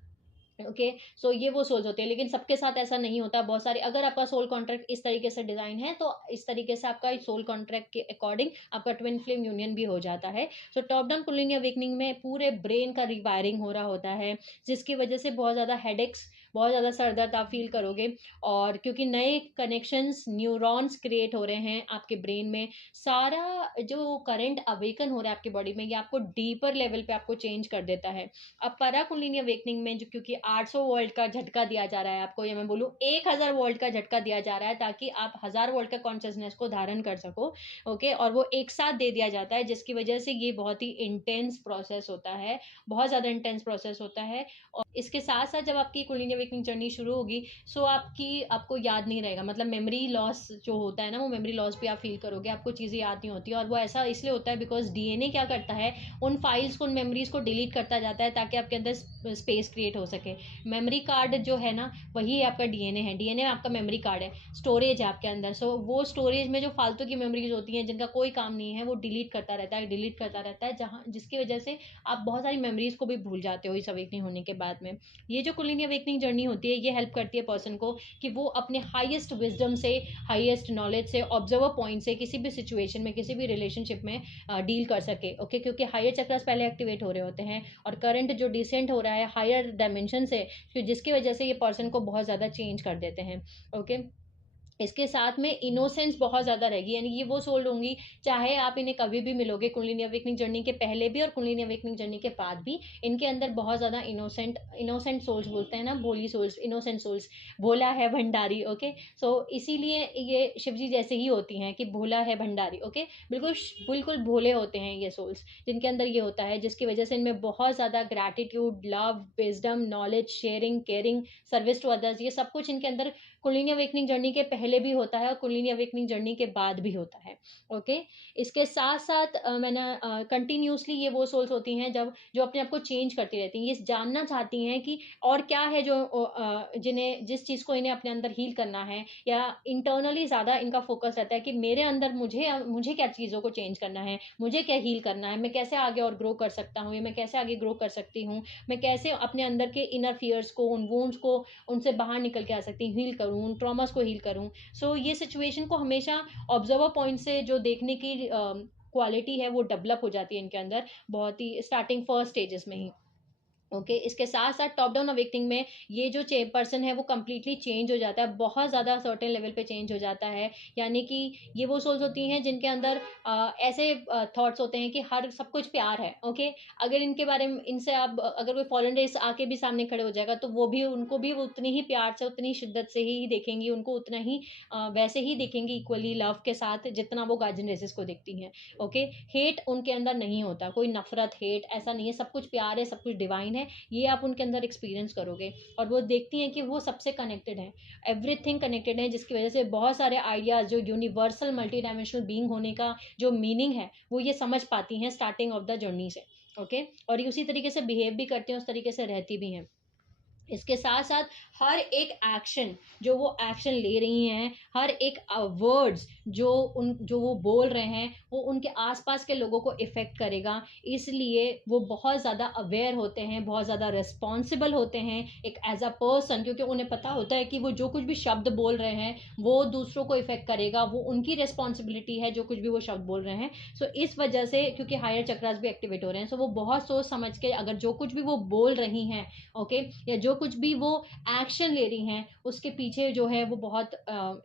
ओके, सो ये वो सोल्स होते हैं, लेकिन सबके साथ ऐसा नहीं होता। बहुत सारे, अगर आपका सोल कॉन्ट्रैक्ट इस तरीके से डिजाइन है, तो इस तरीके से आपका सोल कॉन्ट्रैक्ट के अकॉर्डिंग आपका ट्विन फ्लेम यूनियन भी हो जाता है। So top down kundalini awakening में पूरे ब्रेन का रिवायरिंग हो रहा होता है, जिसकी वजह से बहुत ज़्यादा हेडेक्स, बहुत ज़्यादा सरदर्द आप फील करोगे। और क्योंकि नए कनेक्शंस, न्यूरॉन्स क्रिएट हो रहे हैं आपके ब्रेन में, सारा जो करंट अवेकन हो रहा है आपकी बॉडी में, ये आपको डीपर लेवल पे आपको चेंज कर देता है। अब परा कुंडलिनी अवेकनिंग में जो, क्योंकि 800 वोल्ट का झटका दिया जा रहा है आपको, या मैं बोलूँ 1000 वोल्ट का झटका दिया जा रहा है, ताकि आप 1000 वोल्ट का कॉन्शियसनेस को धारण कर सको। ओके, और वो एक साथ दे दिया जाता है, जिसकी वजह से ये बहुत ही इंटेंस प्रोसेस होता है, बहुत ज़्यादा इंटेंस प्रोसेस होता है। और इसके साथ साथ जब आपकी कुंडलिनी अवेकनिंग जर्नी शुरू होगी, सो आपको याद नहीं रहेगा, मतलब मेमोरी लॉस जो होता है ना, वो मेमोरी लॉस भी आप फील करोगे, आपको चीज़ें याद नहीं होती। और वो ऐसा इसलिए होता है बिकॉज डीएनए क्या करता है, उन फाइल्स को, उन मेमोरीज को डिलीट करता जाता है, ताकि आपके अंदर स्पेस क्रिएट हो सके। मेमोरी कार्ड जो है ना, वही आपका डीएनए है, डीएनए आपका मेमोरी कार्ड है, स्टोरेज है आपके अंदर। सो वो स्टोरेज में जो फालतू की मेमोरीज होती हैं, जिनका कोई काम नहीं है, वो डिलीट करता रहता है, डिलीट करता रहता है, जहाँ जिसकी वजह से आप बहुत सारी मेमोरीज को भी भूल जाते हो इस अवेकनिंग होने के बाद में। ये जो कुंडलिनी अवेकनिंग जर्नी होती है, ये हेल्प करती है पर्सन को कि वो अपने हाईएस्ट विजडम से, हाईएस्ट नॉलेज से, ऑब्जर्वर पॉइंट से किसी भी सिचुएशन में, किसी भी रिलेशनशिप में डील कर सके। ओके, क्योंकि हायर चक्रस पहले एक्टिवेट हो रहे होते हैं, और करंट जो डिसेंट हो रहा है हायर डायमेंशन से, जिसकी वजह से ये पर्सन को बहुत ज़्यादा चेंज कर देते हैं। ओके, इसके साथ में इनोसेंस बहुत ज़्यादा रहेगी, यानी ये वो सोल होंगी, चाहे आप इन्हें कभी भी मिलोगे, कुंडलिनी अवेकनिंग जर्नी के पहले भी और कुंडलिनी अवेकनिंग जर्नी के बाद भी, इनके अंदर बहुत ज़्यादा इनोसेंट सोल्स बोलते हैं ना, भोली सोल्स, इनोसेंट सोल्स, भोला है भंडारी। ओके, सो इसीलिए ये शिवजी जैसे ही होती हैं कि भोला है भंडारी। ओके, बिल्कुल बिल्कुल भोले होते हैं ये सोल्स, जिनके अंदर ये होता है, जिसकी वजह से इनमें बहुत ज़्यादा gratitude, love, wisdom, knowledge, sharing, caring, service to others, ये सब कुछ इनके अंदर कुंडलिनी अवेकनिंग जर्नी के पहले भी होता है और कुंडलिनी अवेकनिंग जर्नी के बाद भी होता है। ओके, इसके साथ साथ मैंने कंटिन्यूसली ये वो सोल्स होती हैं जब जो अपने आप को चेंज करती रहती हैं, ये जानना चाहती हैं कि और क्या है जो जिन्हें जिस चीज़ को इन्हें अपने अंदर हील करना है, या इंटरनली ज़्यादा इनका फोकस रहता है कि मेरे अंदर मुझे क्या चीज़ों को चेंज करना है, मुझे क्या हील करना है, मैं कैसे आगे और ग्रो कर सकता हूँ, या मैं कैसे आगे ग्रो कर सकती हूँ, मैं कैसे अपने अंदर के इनर फियर्स को, उन वुंड्स को, उनसे बाहर निकल के आ सकती हूँ, हील करूँ, उन ट्रॉमास को हील करूँ। सो ये सिचुएशन को हमेशा ऑब्जर्वर पॉइंट से जो देखने की क्वालिटी है वो डेवलप हो जाती है इनके अंदर, बहुत ही स्टार्टिंग फर्स्ट स्टेजेस में ही। ओके, इसके साथ साथ टॉप डाउन अवेकनिंग में ये जो पर्सन है वो कम्प्लीटली चेंज हो जाता है, बहुत ज़्यादा सर्टेन लेवल पे चेंज हो जाता है। यानी कि ये वो सोल्स होती हैं जिनके अंदर ऐसे थॉट्स होते हैं कि हर सब कुछ प्यार है। ओके, अगर इनके बारे में इनसे आप अगर कोई फॉरेन रेस आके भी सामने खड़े हो जाएगा तो वो भी उनको भी वो उतनी ही प्यार से, उतनी शिद्दत से ही देखेंगी, उनको उतना ही वैसे ही देखेंगी, इक्वली लव के साथ जितना वो गार्जियन रेसेस को देखती हैं। ओके, हेट उनके अंदर नहीं होता, कोई नफरत हेट ऐसा नहीं है, सब कुछ प्यार है, सब कुछ डिवाइन है। ये आप उनके अंदर एक्सपीरियंस करोगे, और वो देखती हैं कि वो सबसे कनेक्टेड है, एवरीथिंग कनेक्टेड है, जिसकी वजह से बहुत सारे आइडियाज जो यूनिवर्सल मल्टी डायमेंशनल बीइंग होने का जो मीनिंग है वो ये समझ पाती हैं स्टार्टिंग ऑफ द जर्नी से। ओके, और ये उसी तरीके से बिहेव भी करती हैं, उस तरीके से रहती भी हैं। इसके साथ साथ हर एक एक्शन जो वो एक्शन ले रही हैं, हर एक वर्ड्स जो वो बोल रहे हैं वो उनके आसपास के लोगों को इफेक्ट करेगा, इसलिए वो बहुत ज़्यादा अवेयर होते हैं, बहुत ज़्यादा रिस्पॉन्सिबल होते हैं एक एज अ पर्सन, क्योंकि उन्हें पता होता है कि वो जो कुछ भी शब्द बोल रहे हैं वो दूसरों को इफेक्ट करेगा, वो उनकी रिस्पॉन्सिबिलिटी है जो कुछ भी वो शब्द बोल रहे हैं। सो इस वजह से, क्योंकि हायर चक्रास भी एक्टिवेट हो रहे हैं, सो वो बहुत सोच समझ के अगर जो कुछ भी वो बोल रही हैं, ओके, या जो कुछ भी वो एक्शन ले रही हैं उसके पीछे जो है वो बहुत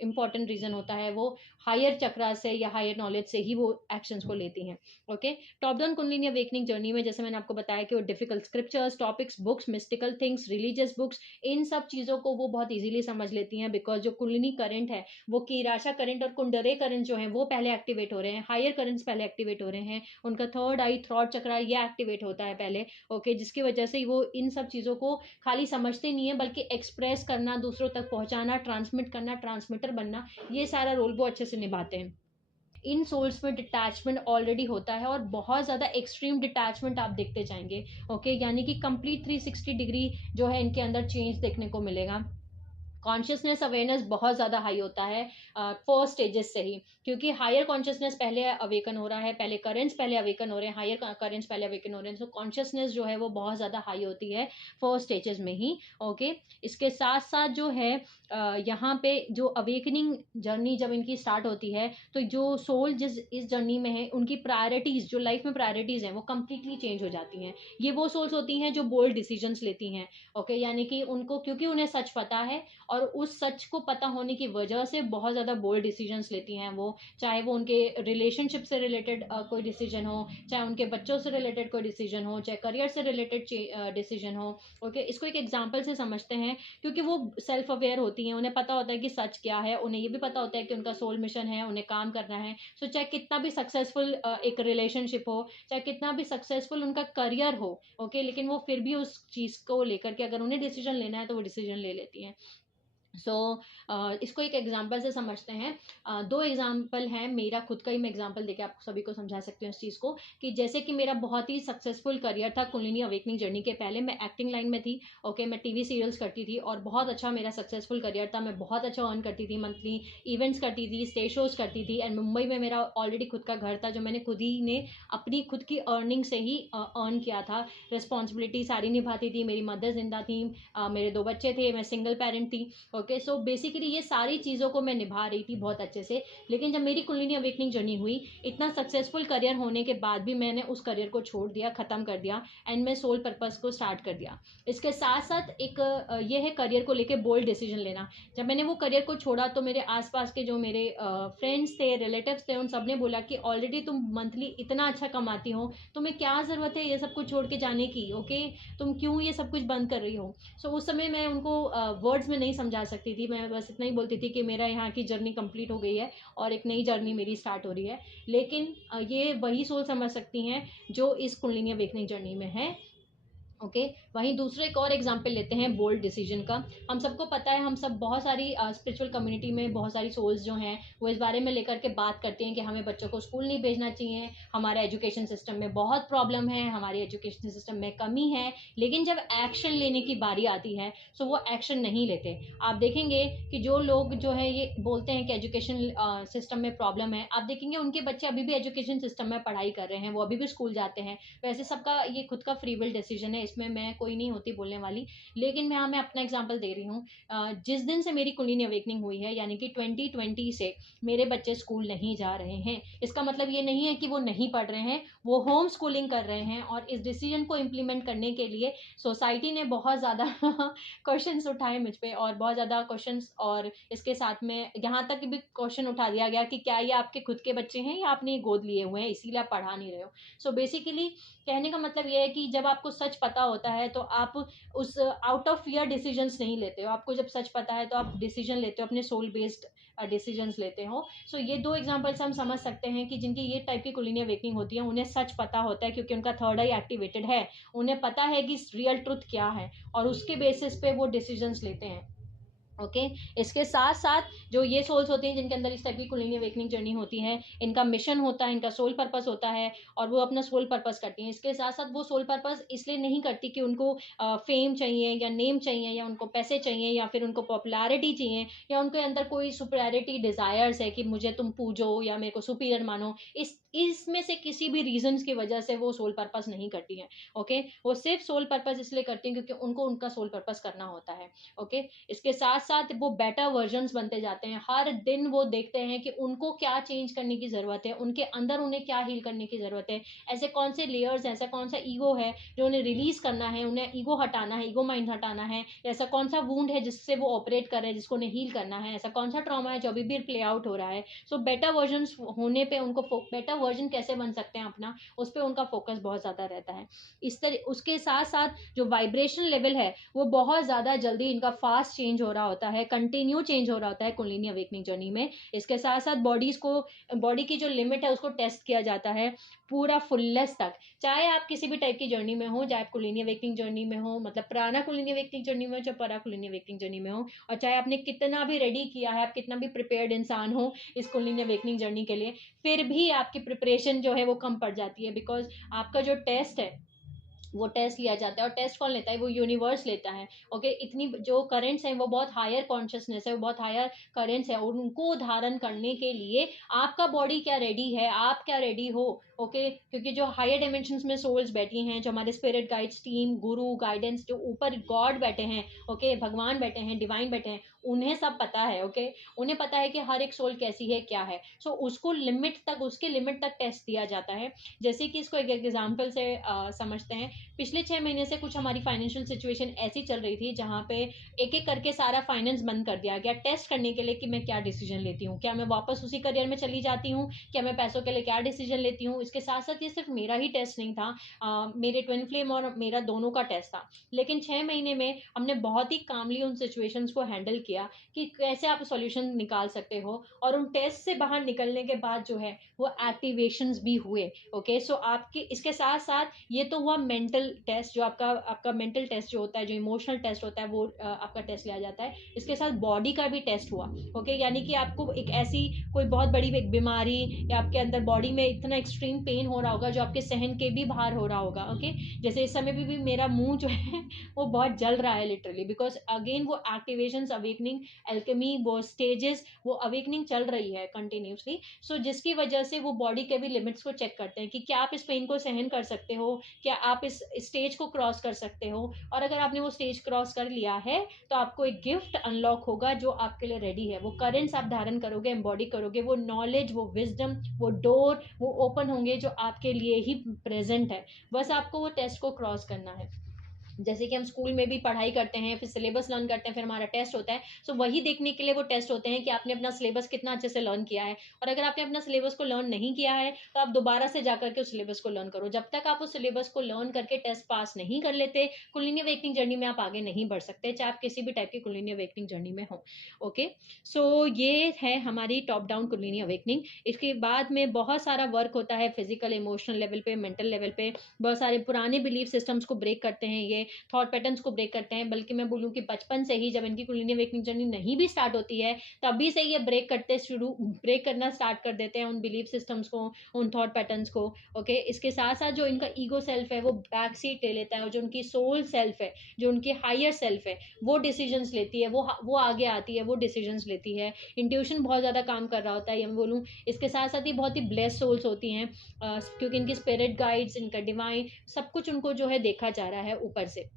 इंपॉर्टेंट रीजन होता है, वो हायर चक्रा से या हायर नॉलेज से ही वो एक्शंस को लेती हैं। Okay, top down kundalini awakening journey में जैसे मैंने आपको बताया कि वो difficult scriptures, topics, books, mystical things, religious books, इन सब चीज़ों को वो बहुत इजीली समझ लेती हैं, बिकॉज जो कुंडलिनी करंट है वो कीराशा करंट और कुंडरे करंट जो है वो पहले एक्टिवेट हो रहे हैं, हायर करंट्स पहले एक्टिवेट हो रहे हैं, उनका थर्ड आई थ्रॉट चक्रा ये एक्टिवेट होता है पहले। ओके, जिसकी वजह से वो इन सब चीज़ों को खाली समझते नहीं है बल्कि एक्सप्रेस करना, दूसरों तक पहुंचाना, ट्रांसमिट करना, ट्रांसमीटर बनना, ये सारा रोल वो अच्छे से निभाते हैं। इन सोल्स में डिटैचमेंट ऑलरेडी होता है और बहुत ज़्यादा एक्सट्रीम डिटैचमेंट आप देखते जाएंगे। ओके, यानी कि कंप्लीट 360 डिग्री जो है इनके अंदर चेंज देखने को मिलेगा। कॉन्शियसनेस अवेयरनेस बहुत ज़्यादा हाई होता है फर्स्ट स्टेजेस से ही, क्योंकि हायर कॉन्शियसनेस पहले अवेकन हो रहा है, पहले करेंट्स पहले अवेकन हो रहे हैं, हायर करेंट्स पहले अवेकन हो रहे हैं, सो कॉन्शियसनेस जो है वो बहुत ज़्यादा हाई होती है फर्स्ट स्टेजेस में ही। ओके, इसके साथ साथ जो है यहाँ पे जो अवेकनिंग जर्नी जब इनकी स्टार्ट होती है तो जो सोल जिस इस जर्नी में है उनकी प्रायोरिटीज़, जो लाइफ में प्रायोरिटीज़ हैं वो कम्प्लीटली चेंज हो जाती हैं। ये वो सोल्स होती हैं जो बोल्ड डिसीजंस लेती हैं। ओके, यानी कि उनको, क्योंकि उन्हें सच पता है और उस सच को पता होने की वजह से बहुत ज़्यादा बोल्ड डिसीजंस लेती हैं वो, चाहे वो उनके रिलेशनशिप से रिलेटेड कोई डिसीजन हो, चाहे उनके बच्चों से रिलेटेड कोई डिसीजन हो, चाहे करियर से रिलेटेड डिसीजन हो। ओके, इसको एक एग्जाम्पल से समझते हैं, क्योंकि वो सेल्फ अवेयर होती हैं, उन्हें पता होता है कि सच क्या है, उन्हें ये भी पता होता है कि उनका सोल मिशन है, उन्हें काम करना है। सो चाहे कितना भी सक्सेसफुल एक रिलेशनशिप हो, चाहे कितना भी सक्सेसफुल उनका करियर हो, ओके, लेकिन वो फिर भी उस चीज़ को लेकर के अगर उन्हें डिसीजन लेना है तो वो डिसीजन ले लेती हैं। सो इसको एक एग्जाम्पल से समझते हैं। दो एग्जाम्पल हैं, मेरा खुद का ही मैं एग्जाम्पल देके आप सभी को समझा सकती हूँ इस चीज़ को, कि जैसे कि मेरा बहुत ही सक्सेसफुल करियर था कुंडलिनी अवेकनिंग जर्नी के पहले, मैं एक्टिंग लाइन में थी। ओके, मैं टीवी सीरियल्स करती थी और बहुत अच्छा मेरा सक्सेसफुल करियर था, मैं बहुत अच्छा अर्न करती थी, मंथली इवेंट्स करती थी, स्टेज शोज करती थी, एंड मुंबई में मेरा ऑलरेडी खुद का घर था जो मैंने खुद ही ने अपनी खुद की अर्निंग से ही अर्न किया था। रिस्पॉन्सिबिलिटी सारी निभाती थी, मेरी मदर जिंदा थी, मेरे दो बच्चे थे, मैं सिंगल पेरेंट थी। ओके, सो बेसिकली ये सारी चीज़ों को मैं निभा रही थी बहुत अच्छे से। लेकिन जब मेरी कुंडलिनी अवेकनिंग जर्नी हुई, इतना सक्सेसफुल करियर होने के बाद भी मैंने उस करियर को छोड़ दिया, ख़त्म कर दिया, एंड मैं सोल पर्पस को स्टार्ट कर दिया। इसके साथ साथ एक ये है करियर को लेके बोल्ड डिसीजन लेना। जब मैंने वो करियर को छोड़ा तो मेरे आसपास के जो मेरे फ्रेंड्स थे, रिलेटिव्स थे, उन सब ने बोला कि ऑलरेडी तुम मंथली इतना अच्छा कमाती हो, तुम्हें क्या ज़रूरत है ये सब कुछ छोड़ के जाने की। ओके, तुम क्यों ये सब कुछ बंद कर रही हो। सो उस समय मैं उनको वर्ड्स में नहीं समझा सकती थी, मैं बस इतना ही बोलती थी कि मेरा यहाँ की जर्नी कंप्लीट हो गई है और एक नई जर्नी मेरी स्टार्ट हो रही है। लेकिन ये वही सोच समझ सकती हैं जो इस कुंडलिनी अवेकनिंग जर्नी में है। ओके वहीं दूसरा एक और एग्जांपल लेते हैं बोल्ड डिसीजन का। हम सबको पता है, हम सब बहुत सारी स्पिरिचुअल कम्युनिटी में बहुत सारी सोल्स जो हैं वो इस बारे में लेकर के बात करती हैं कि हमें बच्चों को स्कूल नहीं भेजना चाहिए, हमारे एजुकेशन सिस्टम में बहुत प्रॉब्लम है, हमारी एजुकेशन सिस्टम में कमी है। लेकिन जब एक्शन लेने की बारी आती है तो वो एक्शन नहीं लेते। आप देखेंगे कि जो लोग जो है ये बोलते हैं कि एजुकेशन सिस्टम में प्रॉब्लम है, आप देखेंगे उनके बच्चे अभी भी एजुकेशन सिस्टम में पढ़ाई कर रहे हैं, वो अभी भी स्कूल जाते हैं। वैसे सबका ये खुद का फ्री विल डिसीजन है, इसमें मैं कोई नहीं होती बोलने वाली। लेकिन मैं अपना एग्जांपल दे रही हूँ। जिस दिन से मेरी कुंडलिनी अवेकनिंग हुई है, यानी कि 2020 से मेरे बच्चे स्कूल नहीं जा रहे हैं। इसका मतलब ये नहीं है कि वो नहीं पढ़ रहे हैं, वो होम स्कूलिंग कर रहे हैं। और इस डिसीजन को इम्प्लीमेंट करने के लिए सोसाइटी ने बहुत ज़्यादा क्वेश्चंस उठाए मुझ पे, और बहुत ज़्यादा क्वेश्चंस, और इसके साथ में यहाँ तक भी क्वेश्चन उठा दिया गया कि क्या ये आपके खुद के बच्चे हैं या आपने गोद लिए हुए हैं इसीलिए आप पढ़ा नहीं रहे हो। सो बेसिकली कहने का मतलब ये है कि जब आपको सच पता होता है तो आप उस आउट ऑफ फियर डिसीजंस नहीं लेते हो। आपको जब सच पता है तो आप डिसीजन लेते हो, अपने सोल बेस्ड डिसीजंस लेते हो। सो ये दो एग्जांपल्स हम समझ सकते हैं कि जिनकी ये टाइप की कुंडलिनी अवेकनिंग होती है उन्हें सच पता होता है, क्योंकि उनका थर्ड आई एक्टिवेटेड है। उन्हें पता है कि रियल ट्रुथ क्या है और उसके बेसिस पे वो डिसीजंस लेते हैं। ओके इसके साथ साथ जो ये सोल्स होते हैं जिनके अंदर इस टाइप की कुंडलिनी अवेकनिंग जर्नी होती है, इनका मिशन होता है, इनका सोल पर्पस होता है, और वो अपना सोल पर्पस करती हैं। इसके साथ साथ वो सोल पर्पस इसलिए नहीं करती कि उनको फेम चाहिए या नेम चाहिए या उनको पैसे चाहिए या फिर उनको पॉपुलैरिटी चाहिए या उनके अंदर कोई सुपीरियरिटी डिजायर्स है कि मुझे तुम पूजो या मेरे को सुपीरियर मानो। इसमें से किसी भी रीजंस की वजह से वो सोल पर्पस नहीं करती हैं। ओके वो सिर्फ सोल पर्पस इसलिए करती हैं क्योंकि उनको उनका सोल पर्पस करना होता है। ओके इसके साथ साथ वो बेटर वर्जन्स बनते जाते हैं। हर दिन वो देखते हैं कि उनको क्या चेंज करने की जरूरत है, उनके अंदर उन्हें क्या हील करने की जरूरत है, ऐसे कौन से लेयर्स, ऐसा कौन सा ईगो है जो उन्हें रिलीज करना है, उन्हें ईगो हटाना है, ईगो माइंड हटाना है, ऐसा कौन सा वूंड है जिससे वो ऑपरेट कर रहे हैं जिसको उन्हें हील करना है, ऐसा कौन सा ट्रॉमा है जो अभी भी प्ले आउट हो रहा है। सो बेटर वर्जन होने पे उनको बेटर वर्जन कैसे बन सकते हैं अपना, उस पर उनका फोकस बहुत ज्यादा रहता है। इस तरह उसके साथ साथ जो वाइब्रेशन लेवल है वो बहुत ज्यादा जल्दी इनका फास्ट चेंज हो रहा होता है, कंटिन्यू चेंज हो रहा होता है कुंडलिनी अवेकनिंग जर्नी में। इसके साथ साथ बॉडी की जो लिमिट है उसको टेस्ट किया जाता है पूरा फुलनेस तक। चाहे आप किसी भी टाइप की जर्नी में हो, चाहे आप कुंडलिनी अवेकनिंग जर्नी में हो, मतलब प्राणा कुंडलिनी अवेकनिंग जर्नी में हो, चाहे परा कुंडलिनी अवेकनिंग जर्नी में हो, और चाहे आपने कितना भी रेडी किया है, आप कितना भी प्रिपेयर्ड इंसान हो इस कुंडलिनी अवेकनिंग जर्नी के लिए, फिर भी आपकी प्रिपरेशन जो है वो कम पड़ जाती है। बिकॉज आपका जो टेस्ट है वो टेस्ट लिया जाता है, और टेस्ट कौन लेता है, वो यूनिवर्स लेता है। ओके इतनी जो करेंट्स हैं वो बहुत हायर कॉन्शियसनेस है, वो बहुत हायर करेंट्स है, और उनको धारण करने के लिए आपका बॉडी क्या रेडी है, आप क्या रेडी हो। ओके क्योंकि जो हायर डायमेंशन में सोल्स बैठी हैं, जो हमारे स्पिरिट गाइड्स, टीम, गुरु, गाइडेंस, जो ऊपर गॉड बैठे हैं, ओके भगवान बैठे हैं, डिवाइन बैठे हैं, उन्हें सब पता है। ओके उन्हें पता है कि हर एक सोल कैसी है, क्या है। सो उसको लिमिट तक, उसके लिमिट तक टेस्ट दिया जाता है। जैसे कि इसको एक एग्जाम्पल से समझते हैं। पिछले 6 महीने से कुछ हमारी फाइनेंशियल सिचुएशन ऐसी चल रही थी जहां पे एक एक करके सारा फाइनेंस बंद कर दिया गया, टेस्ट करने के लिए कि मैं क्या डिसीजन लेती हूँ, क्या मैं वापस उसी करियर में चली जाती हूँ, क्या मैं पैसों के लिए क्या डिसीजन लेती हूँ। इसके साथ साथ ये सिर्फ मेरा ही टेस्ट नहीं था, मेरे ट्विन फ्लेम और मेरा दोनों का टेस्ट था। लेकिन 6 महीने में हमने बहुत ही कामली उन सिचुएशंस को हैंडल किया कि कैसे आप सॉल्यूशन निकाल सकते हो, और उन टेस्ट से बाहर निकलने के बाद जो है वो एक्टिवेशंस भी हुए। ओके सो आपके इसके साथ साथ ये तो हुआ मेंटल टेस्ट, जो आपका मेंटल टेस्ट जो होता है, जो इमोशनल टेस्ट होता है, वो आपका टेस्ट लिया जाता है। इसके साथ बॉडी का भी टेस्ट हुआ। ओके यानी कि आपको एक ऐसी कोई बहुत बड़ी एक बीमारी या आपके अंदर बॉडी में इतना एक्सट्रीम पेन हो रहा होगा जो आपके सहन के भी बाहर हो रहा होगा। ओके जैसे इस समय भी मेरा मुंह जो है वो बहुत जल रहा है लिटरली, बिकॉज अगेन वो एक्टिवेशन, अवेकनिंग, एल्केमी, वो स्टेजेस, वो अवेकनिंग चल रही है कंटिन्यूसली। सो जिसकी वजह से वो बॉडी के भी लिमिट्स को चेक करते हैं कि क्या आप इस पेन को सहन कर सकते हो, क्या आप इस स्टेज को क्रॉस कर सकते हो। और अगर आपने वो स्टेज क्रॉस कर लिया है तो आपको एक गिफ्ट अनलॉक होगा जो आपके लिए रेडी है। वो करेंट्स आप धारण करोगे, एम्बॉडी करोगे, वो नॉलेज, वो विजडम, वो डोर, वो ओपन होंगे जो आपके लिए ही प्रेजेंट है। बस आपको वो टेस्ट को क्रॉस करना है। जैसे कि हम स्कूल में भी पढ़ाई करते हैं, फिर सिलेबस लर्न करते हैं, फिर हमारा टेस्ट होता है। सो वही देखने के लिए वो टेस्ट होते हैं कि आपने अपना सिलेबस कितना अच्छे से लर्न किया है। और अगर आपने अपना सिलेबस को लर्न नहीं किया है तो आप दोबारा से जाकर के उस सिलेबस को लर्न करो। जब तक आप उस सिलेबस को लर्न करके टेस्ट पास नहीं कर लेते, कुलिनी अवेकनिंग जर्नी में आप आगे नहीं बढ़ सकते, चाहे आप किसी भी टाइप की कुलिनी अवेकनिंग जर्नी में हो। ओके, सो ये है हमारी टॉप डाउन कुलिनी अवेकनिंग। इसके बाद में बहुत सारा वर्क होता है फिजिकल, इमोशनल लेवल पे, मेंटल लेवल पे। बहुत सारे पुराने बिलीफ सिस्टम्स को ब्रेक करते हैं, ये थॉट पैटर्न्स को ब्रेक करते हैं। बल्कि मैं बोलूँ कि बचपन से ही, जब इनकी कुलिनी अवेकनिंग जर्नी नहीं भी स्टार्ट होती है, तभी से ये ब्रेक करना स्टार्ट कर देते हैं उन बिलीफ सिस्टम्स को, उन थॉट पैटर्न्स को। ओके, इसके साथ साथ जो इनका ईगो सेल्फ है वो बैक सीट ले लेता है, और जो उनकी सोल सेल्फ है, जो उनकी हायर सेल्फ है, वो डिसीजंस लेती है, वो आगे आती है, वो डिसीजंस लेती है। इंट्यूशन बहुत ज़्यादा काम कर रहा होता है, मैं बोलूँ। इसके साथ साथ ही बहुत ही ब्लेस्ड सोल्स होती हैं, क्योंकि इनकी स्पिरिट गाइड्स, इनका डिवाइन सब कुछ उनको जो है देखा जा रहा है ऊपर से।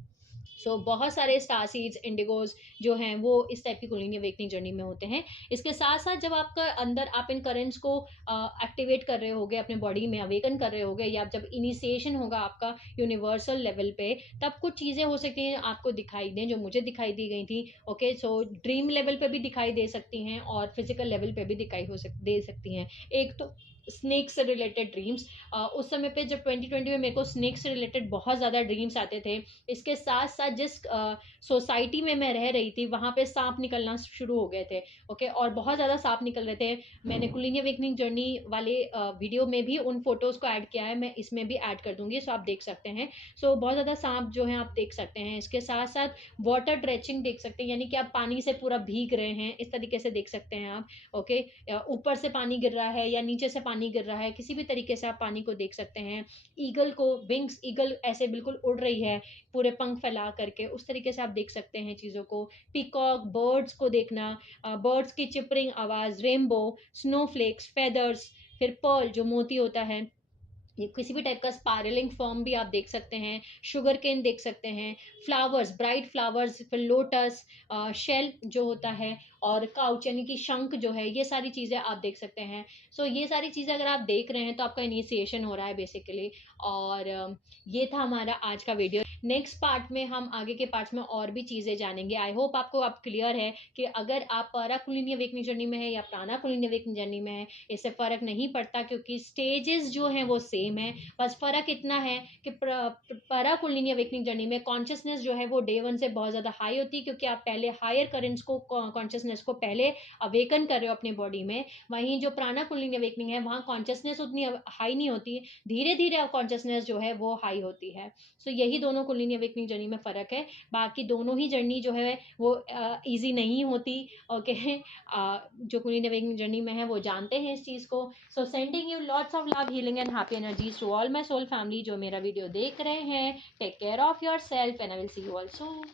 बहुत सारे स्टार सीड्स, इंडिगोज जो हैं वो इस टाइप की कुलिनी अवेकनिंग जर्नी में होते हैं। इसके साथ साथ जब आपका अंदर आप इन करेंट्स को एक्टिवेट कर रहे होगे, अपने बॉडी में अवेकन कर रहे होगे, या जब इनिशिएशन होगा आपका यूनिवर्सल लेवल पे, तब कुछ चीज़ें हो सकती हैं आपको दिखाई दें, जो मुझे दिखाई दी गई थी। ओके, सो ड्रीम लेवल पे भी दिखाई दे सकती हैं, और फिजिकल लेवल पे भी दिखाई दे सकती हैं। एक तो स्नेक से रिलेटेड ड्रीम्स, उस समय पे जब 2020 में मेरे को स्नेक से रिलेटेड बहुत ज़्यादा ड्रीम्स आते थे। इसके साथ साथ जिस सोसाइटी में मैं रह रही थी, वहाँ पे सांप निकलना शुरू हो गए थे। ओके, और बहुत ज़्यादा सांप निकल रहे थे। मैंने कुलिनी अवेकनिंग जर्नी वाले वीडियो में भी उन फोटोज़ को ऐड किया है, मैं इसमें भी ऐड कर दूंगी, सो आप देख सकते हैं। बहुत ज़्यादा सांप जो है आप देख सकते हैं। इसके साथ साथ वाटर ड्रेचिंग देख सकते हैं, यानी कि आप पानी से पूरा भीग रहे हैं, इस तरीके से देख सकते हैं आप। ओके, ऊपर से पानी गिर रहा है या नीचे से पानी गिर रहा है, किसी भी तरीके से आप पानी को देख सकते हैं। ईगल को विंग्स, ईगल ऐसे बिल्कुल उड़ रही है पूरे पंख फैला करके, उस तरीके से आप देख सकते हैं चीज़ों को। पीकॉक, बर्ड्स को देखना, बर्ड्स की चिपरिंग आवाज़, रेनबो, स्नोफ्लेक्स, फेदर्स, फिर पर्ल जो मोती होता है, ये किसी भी टाइप का स्पायरलिंग फॉर्म भी आप देख सकते हैं। शुगर केन देख सकते हैं, फ्लावर्स, ब्राइट फ्लावर्स, फिर लोटस, शेल जो होता है, और काउच यानी कि शंख जो है, ये सारी चीज़ें आप देख सकते हैं। ये सारी चीज़ें अगर आप देख रहे हैं तो आपका इनिशिएशन हो रहा है बेसिकली। और ये था हमारा आज का वीडियो। नेक्स्ट पार्ट में हम आगे के पार्ट्स में और भी चीज़ें जानेंगे। आई होप आपको अब क्लियर है कि अगर आप पैरा कुलिनी अवेकनिंग जर्नी में है या प्राणा कुलिनी अवेकनिंग जर्नी में है, इससे फ़र्क नहीं पड़ता, क्योंकि स्टेजेस जो हैं वो सेम है। बस फ़र्क इतना है कि पैरा कुलिनी अवेकनिंग जर्नी में कॉन्शियसनेस जो है वो डे 1 से बहुत ज़्यादा हाई होती है, क्योंकि आप पहले हायर करेंट्स को, कॉन्शियसनेस को पहले अवेकन कर रहे हो अपनी बॉडी में। वहीं जो प्राणा कुलिनी अवेकनिंग है, वहाँ कॉन्शियसनेस उतनी हाई नहीं होती, धीरे धीरे कॉन्शियसनेस जो है वो हाई होती है। यही दोनों कुलिनी अवेकनिंग जर्नी में फ़र्क है। बाकी दोनों ही जर्नी जो है वो ईजी नहीं होती। ओके, जो कुलिनी अवेकनिंग जर्नी में है वो जानते हैं इस चीज़ को। Sending you lots of love, healing and happy energies to all my soul family जो मेरा वीडियो देख रहे हैं। Take care of yourself and I will see you all soon.